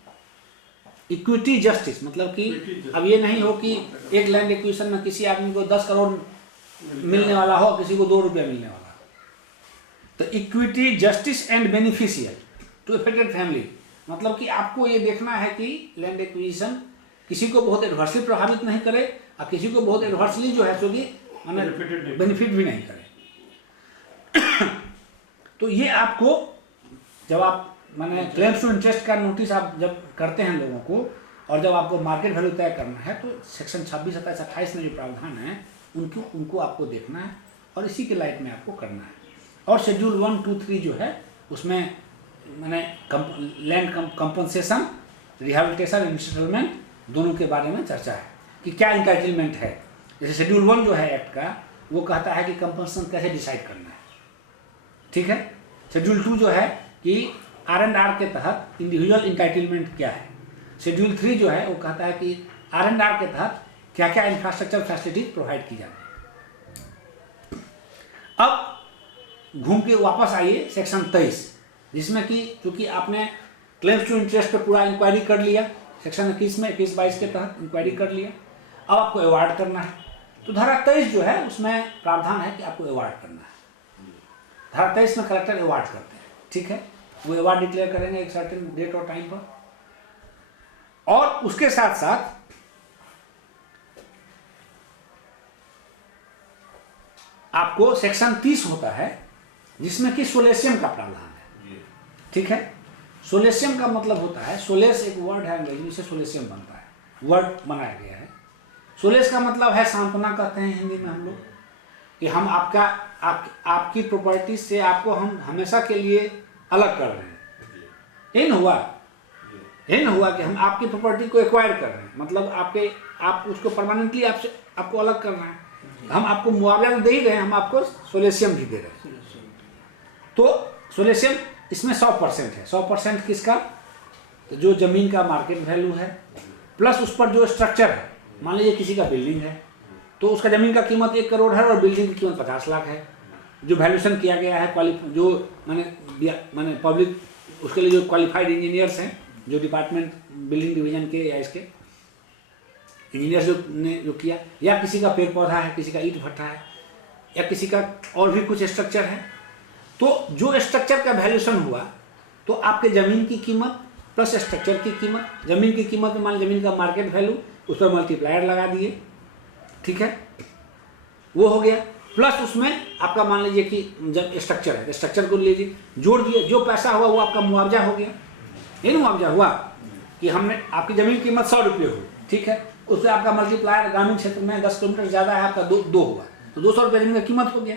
इक्विटी जस्टिस मतलब कि अब ये नहीं हो कि एक लैंड एक्विजिशन में किसी आदमी को 10 करोड़ मिलने वाला हो, किसी को 2 रुपया मिलने वाला हो। तो equity justice and beneficial to affected family, मतलब कि आपको ये देखना है कि लैंड एक्विजिशन किसी को बहुत एडवर्सली प्रभावित नहीं करे और किसी को बहुत एडवर्सली जो है सो कि बेनिफिट भी नहीं करे। तो ये आपको जब आप माने क्लेम्स टू इंटरेस्ट का नोटिस आप जब करते हैं लोगों को, और जब आपको मार्केट वैल्यू तय करना है, तो सेक्शन 26, 27, 28 में जो प्रावधान है उनको आपको देखना है और इसी के लाइट में आपको करना है। और शेड्यूल 1, 2, 3 जो है उसमें माने land compensation, rehabilitation and settlement दोनों के बारे में चर्चा है कि क्या इंटाइटलमेंट है। जैसे शेड्यूल 1 जो है एक्ट का, वो कहता है कि कंपनसेशन कैसे डिसाइड करना है। ठीक है, शेड्यूल 2 जो है कि R&R के तहत इंडिविजुअल इंटाइटलमेंट क्या है। शेड्यूल 3 जो है वो कहता है कि R&R के तहत क्या क्या इंफ्रास्ट्रक्चर फैसिलिटीज प्रोवाइड की जाती है। अब घूम के वापस आइए सेक्शन 23, जिसमें कि चूंकि आपने क्लेम्स टू इंटरेस्ट पे पूरा इंक्वायरी कर लिया, सेक्शन 21 में 21-22 के तहत इंक्वायरी कर लिया, अब आपको अवार्ड करना है। तो धारा 23 जो है उसमें प्रावधान है कि आपको अवार्ड करना है। धारा 23 में कलेक्टर अवार्ड करते हैं। ठीक है, वो अवार्ड डिक्लेयर करेंगे एक सर्टेन डेट और टाइम पर। और उसके साथ साथ आपको सेक्शन 30 होता है जिसमें कि सोलेशियम का प्रावधान है। ठीक है, सोलेशियम का मतलब होता है, सोलेस एक वर्ड है अंग्रेजी से सोलेशियम बनता है, वर्ड बनाया गया है। सोलेस का मतलब है सांत्वना, कहते हैं हिंदी में हम लोग, कि हम आपकी प्रॉपर्टी से आपको हम हमेशा के लिए अलग कर रहे हैं। इन हुआ कि हम आपकी प्रॉपर्टी को एक्वायर कर रहे हैं, मतलब आप उसको परमानेंटली आपको अलग करना है। हम आपको मुआवजा तो दे ही रहे हैं, हम आपको सोलेशियम भी दे रहे हैं। तो सोलेशियम इसमें 100% है। 100% किसका? तो जो जमीन का मार्केट वैल्यू है प्लस उस पर जो स्ट्रक्चर है। मान लीजिए किसी का बिल्डिंग है तो उसका जमीन का कीमत 1 करोड़ है और बिल्डिंग की कीमत 50 लाख है। जो वैल्यूएशन किया गया है, जो मैंने पब्लिक उसके लिए जो क्वालिफाइड इंजीनियर्स हैं, जो डिपार्टमेंट बिल्डिंग डिवीजन के या इसके इंजीनियर्स ने जो किया, या किसी का पेड़ पौधा है, किसी का ईंट भट्टा है, या किसी का और भी कुछ स्ट्रक्चर है, तो जो स्ट्रक्चर का वैल्यूएशन हुआ तो आपके ज़मीन की कीमत प्लस स्ट्रक्चर की कीमत, ज़मीन की कीमत में मान ज़मीन का मार्केट वैल्यू, उस पर मल्टीप्लायर लगा दिए। ठीक है, वो हो गया। प्लस उसमें आपका मान लीजिए कि जब स्ट्रक्चर है तो स्ट्रक्चर को लीजिए, जोड़ दिए, जो पैसा हुआ वो आपका मुआवजा हो गया। ये मुआवजा हुआ कि हमने आपकी ज़मीन की कीमत 100 रुपये हुई। ठीक है, उससे आपका मल्टीप्लायर ग्रामीण क्षेत्र में 10 किलोमीटर ज़्यादा है, आपका दो हुआ, तो 200 रुपये जमीन का कीमत हो गया।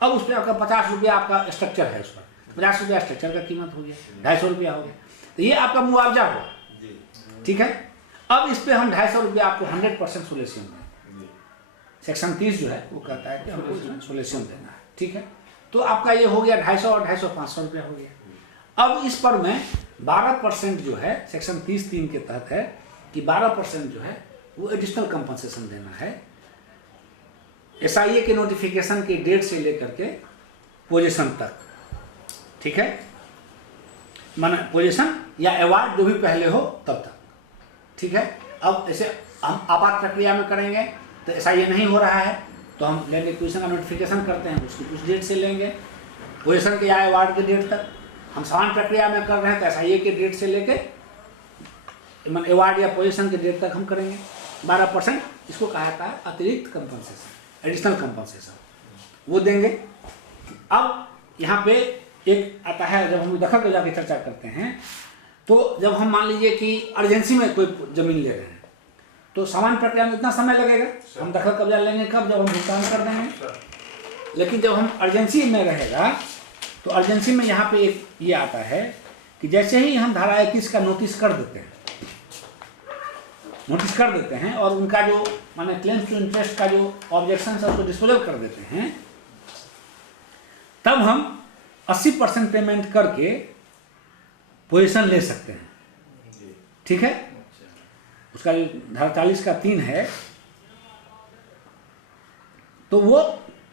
अब उस पर आपका 50 रुपया आपका स्ट्रक्चर है, उस पर 50 रुपया स्ट्रक्चर का कीमत हो गया, 250 रुपया हो गया, तो ये आपका मुआवजा हुआ, ठीक है। अब इस पर हम 250 रुपया आपको 100% सोल्यूशन दें। सेक्शन 30 जो है वो कहता है कि हमको इसमें सोल्यूशन देना है, ठीक है। तो आपका ये हो गया 250 और 250 500 रुपया हो गया। अब इस पर मैं 12% जो है सेक्शन 30(3) के तहत है कि 12% जो है वो एडिशनल कंपनसेशन देना है SIA के नोटिफिकेशन के डेट से लेकर के पोजीशन तक, ठीक है, माने पोजीशन या अवार्ड जो भी पहले हो तब तक, ठीक है। अब ऐसे हम आपात प्रक्रिया में करेंगे तो SIA नहीं हो रहा है तो हम लैंड एक्विजिशन का नोटिफिकेशन करते हैं, उसकी उस डेट से लेंगे पोजीशन के या अवार्ड के डेट तक। हम समान प्रक्रिया में कर रहे हैं तो SIA के डेट से लेके अवार्ड या पोजीशन के डेट तक हम करेंगे। 12% इसको कहा जाता है अतिरिक्त कंपनसेशन, एडिशनल कंपनसेशन, वो देंगे। अब यहाँ पे एक आता है, जब हम दखल को जाके चर्चा करते हैं तो जब हम मान लीजिए कि अर्जेंसी में कोई जमीन ले रहे हैं तो सामान्य प्रक्रिया में इतना समय लगेगा, हम दखल कब्जा लेंगे कब, जब हम भुगतान कर देंगे। लेकिन जब हम अर्जेंसी में रहेगा तो अर्जेंसी में यहाँ पे एक ये आता है कि जैसे ही हम धारा 21 का नोटिस कर देते हैं और उनका जो माने क्लेम्स टू इंटरेस्ट का जो ऑब्जेक्शन है उसको डिस्पोजल कर देते हैं, तब हम 80% पेमेंट करके पोजीशन ले सकते हैं, ठीक है। उसका जो धारा 40 का 3 है तो वो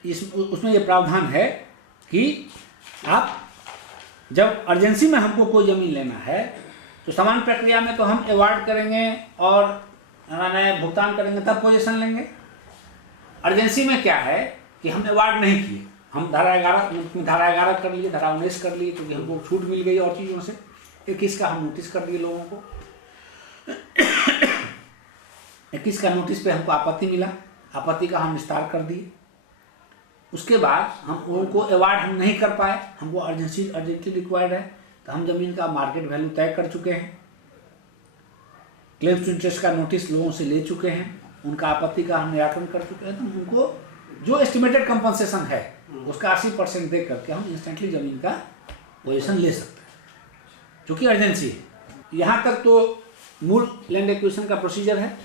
उसमें ये प्रावधान है कि आप जब अर्जेंसी में हमको कोई जमीन लेना है तो समान प्रक्रिया में तो हम अवार्ड करेंगे और माने भुगतान करेंगे तब पोजीशन लेंगे। अर्जेंसी में क्या है कि हम अवार्ड नहीं किए, हम धारा 11 कर लिए, धारा 19 कर लिए, क्योंकि हमको छूट मिल गई और चीज़ों से। 21 का हम नोटिस कर दिए लोगों को, 21 का नोटिस पे हमको आपत्ति मिला, आपत्ति का हम निस्तार कर दिए। उसके बाद हम उनको अवार्ड हम नहीं कर पाए, हमको अर्जेंटली रिक्वायर्ड है, तो हम जमीन का मार्केट वैल्यू तय कर चुके हैं, क्लेम्स टू इंटरेस्ट का नोटिस लोगों से ले चुके हैं, उनका आपत्ति का हम निराकरण कर चुके हैं, तो उनको जो एस्टिमेटेड कंपनसेशन है उसका 80% दे करके हम इंस्टेंटली जमीन का पोजीशन ले सकते हैं, जो कि अर्जेंसी है। यहाँ तक तो मूल लैंड एक्विजिशन का प्रोसीजर है।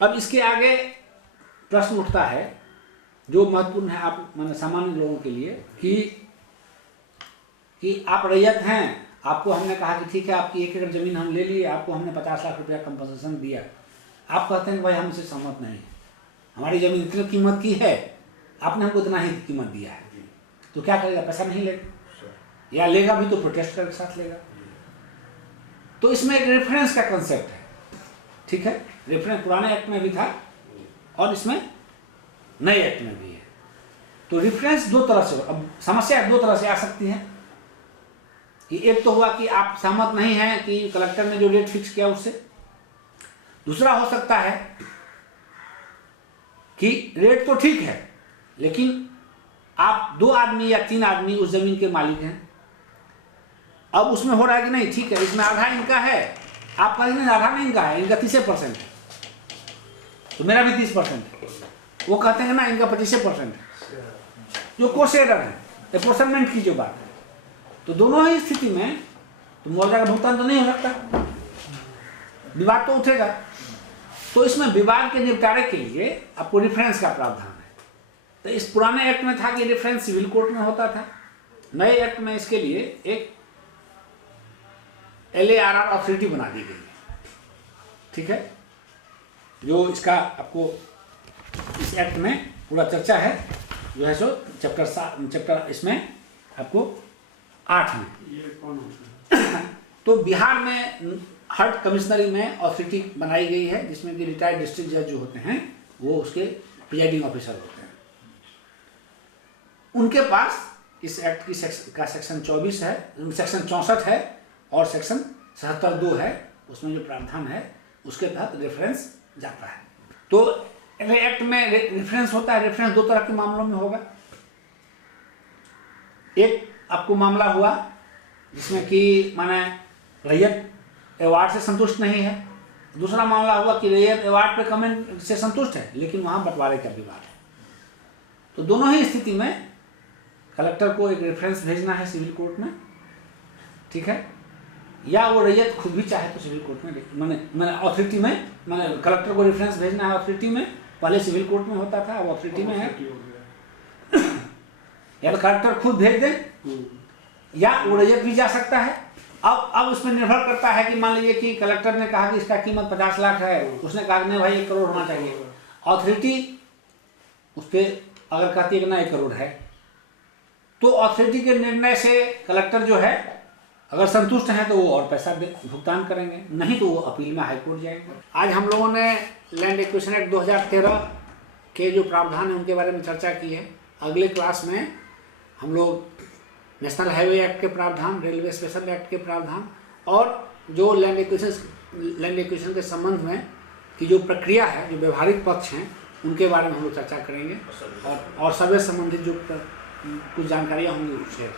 अब इसके आगे प्रश्न उठता है जो महत्वपूर्ण है आप माने सामान्य लोगों के लिए कि आप रैयत हैं, आपको हमने कहा कि ठीक है आपकी 1 एकड़ ज़मीन हम ले लिए, आपको हमने 50 लाख रुपया कंपनसेशन दिया, आप कहते हैं भाई हम इससे सहमत नहीं, हमारी ज़मीन इतनी कीमत की है, आपने हमको इतना ही कीमत दिया है, तो क्या करेगा, पैसा नहीं लेगा, या लेगा भी तो प्रोटेस्ट करके साथ लेगा। तो इसमें एक रेफरेंस का कंसेप्ट है, ठीक है, रेफरेंस पुराने एक्ट में भी था और इसमें नए एक्ट में भी है। तो रेफरेंस दो तरह से, अब समस्या दो तरह से आ सकती है कि एक तो हुआ कि आप सहमत नहीं हैं कि कलेक्टर ने जो रेट फिक्स किया उससे, दूसरा हो सकता है कि रेट तो ठीक है लेकिन आप 2 आदमी या 3 आदमी उस जमीन के मालिक हैं, अब उसमें हो रहा है कि नहीं ठीक है इसमें आधा इनका है, आप कहेंगे आधा नहीं इनका है, इनका 30% है तो मेरा भी 30% है, वो कहते हैं ना इनका 25% है, जो कोशेडर है, अपोर्शनमेंट की जो बात है। तो दोनों ही स्थिति में तो मुआवजा का भुगतान तो नहीं हो सकता, विवाद तो उठेगा। तो इसमें विवाद के निपटारे के लिए आपको रेफरेंस का प्रावधान है। तो इस पुराने एक्ट में था कि रेफरेंस सिविल कोर्ट में होता था, नए एक्ट में इसके लिए एक LARR अथॉरिटी बना दी गई, ठीक है, जो इसका आपको इस एक्ट में पूरा चर्चा है जो है सो चैप्टर इसमें आपको 8 में। ये कौन होता है? तो बिहार में हर कमिश्नरी में अथॉरिटी बनाई गई है जिसमें कि रिटायर्ड डिस्ट्रिक्ट जज जो होते हैं वो उसके प्रिजाइडिंग ऑफिसर होते हैं। उनके पास इस एक्ट की सेक्शन 24 है, सेक्शन 64 है और सेक्शन 77(2) है, उसमें जो प्रावधान है उसके तहत रेफरेंस जाता है। तो एक्ट में रेफरेंस होता है, रेफरेंस 2 तरह के मामलों में होगा। एक आपको मामला हुआ जिसमें कि माने रैयत अवार्ड से संतुष्ट नहीं है दूसरा मामला हुआ कि रैयत अवार्ड पे कमेंट से संतुष्ट है लेकिन वहाँ बंटवारे का विवाद है। तो दोनों ही स्थिति में कलेक्टर को एक रेफरेंस भेजना है सिविल कोर्ट में, ठीक है, या वो रैयत खुद भी चाहे तो सिविल कोर्ट में, मैंने अथॉरिटी में, मैंने कलेक्टर को रेफरेंस भेजना है अथॉरिटी में, पहले सिविल कोर्ट में होता था, अब अथॉरिटी में है, या तो कलेक्टर खुद भेज दे या वो रैयत भी जा सकता है। अब उसमें निर्भर करता है कि मान लीजिए कि कलेक्टर ने कहा कि इसका कीमत 50 लाख है, उसने कहा कि नहीं भाई 1 करोड़ होना चाहिए, अथॉरिटी उस पर अगर कहती है कि ना 1 करोड़ है, तो अथॉरिटी के निर्णय से कलेक्टर जो है अगर संतुष्ट हैं तो वो और पैसा भुगतान करेंगे, नहीं तो वो अपील में हाईकोर्ट जाएंगे। आज हम लोगों ने लैंड एक्विजिशन एक्ट 2013 के जो प्रावधान है उनके बारे में चर्चा की है। अगले क्लास में हम लोग नेशनल हाईवे एक्ट के प्रावधान, रेलवे स्पेशल एक्ट के प्रावधान और जो लैंड एक्विजिशन के संबंध में की जो प्रक्रिया है, जो व्यवहारिक पक्ष हैं, उनके बारे में हम लोग चर्चा करेंगे और सर्वे संबंधित जो कुछ जानकारियाँ होंगी उससे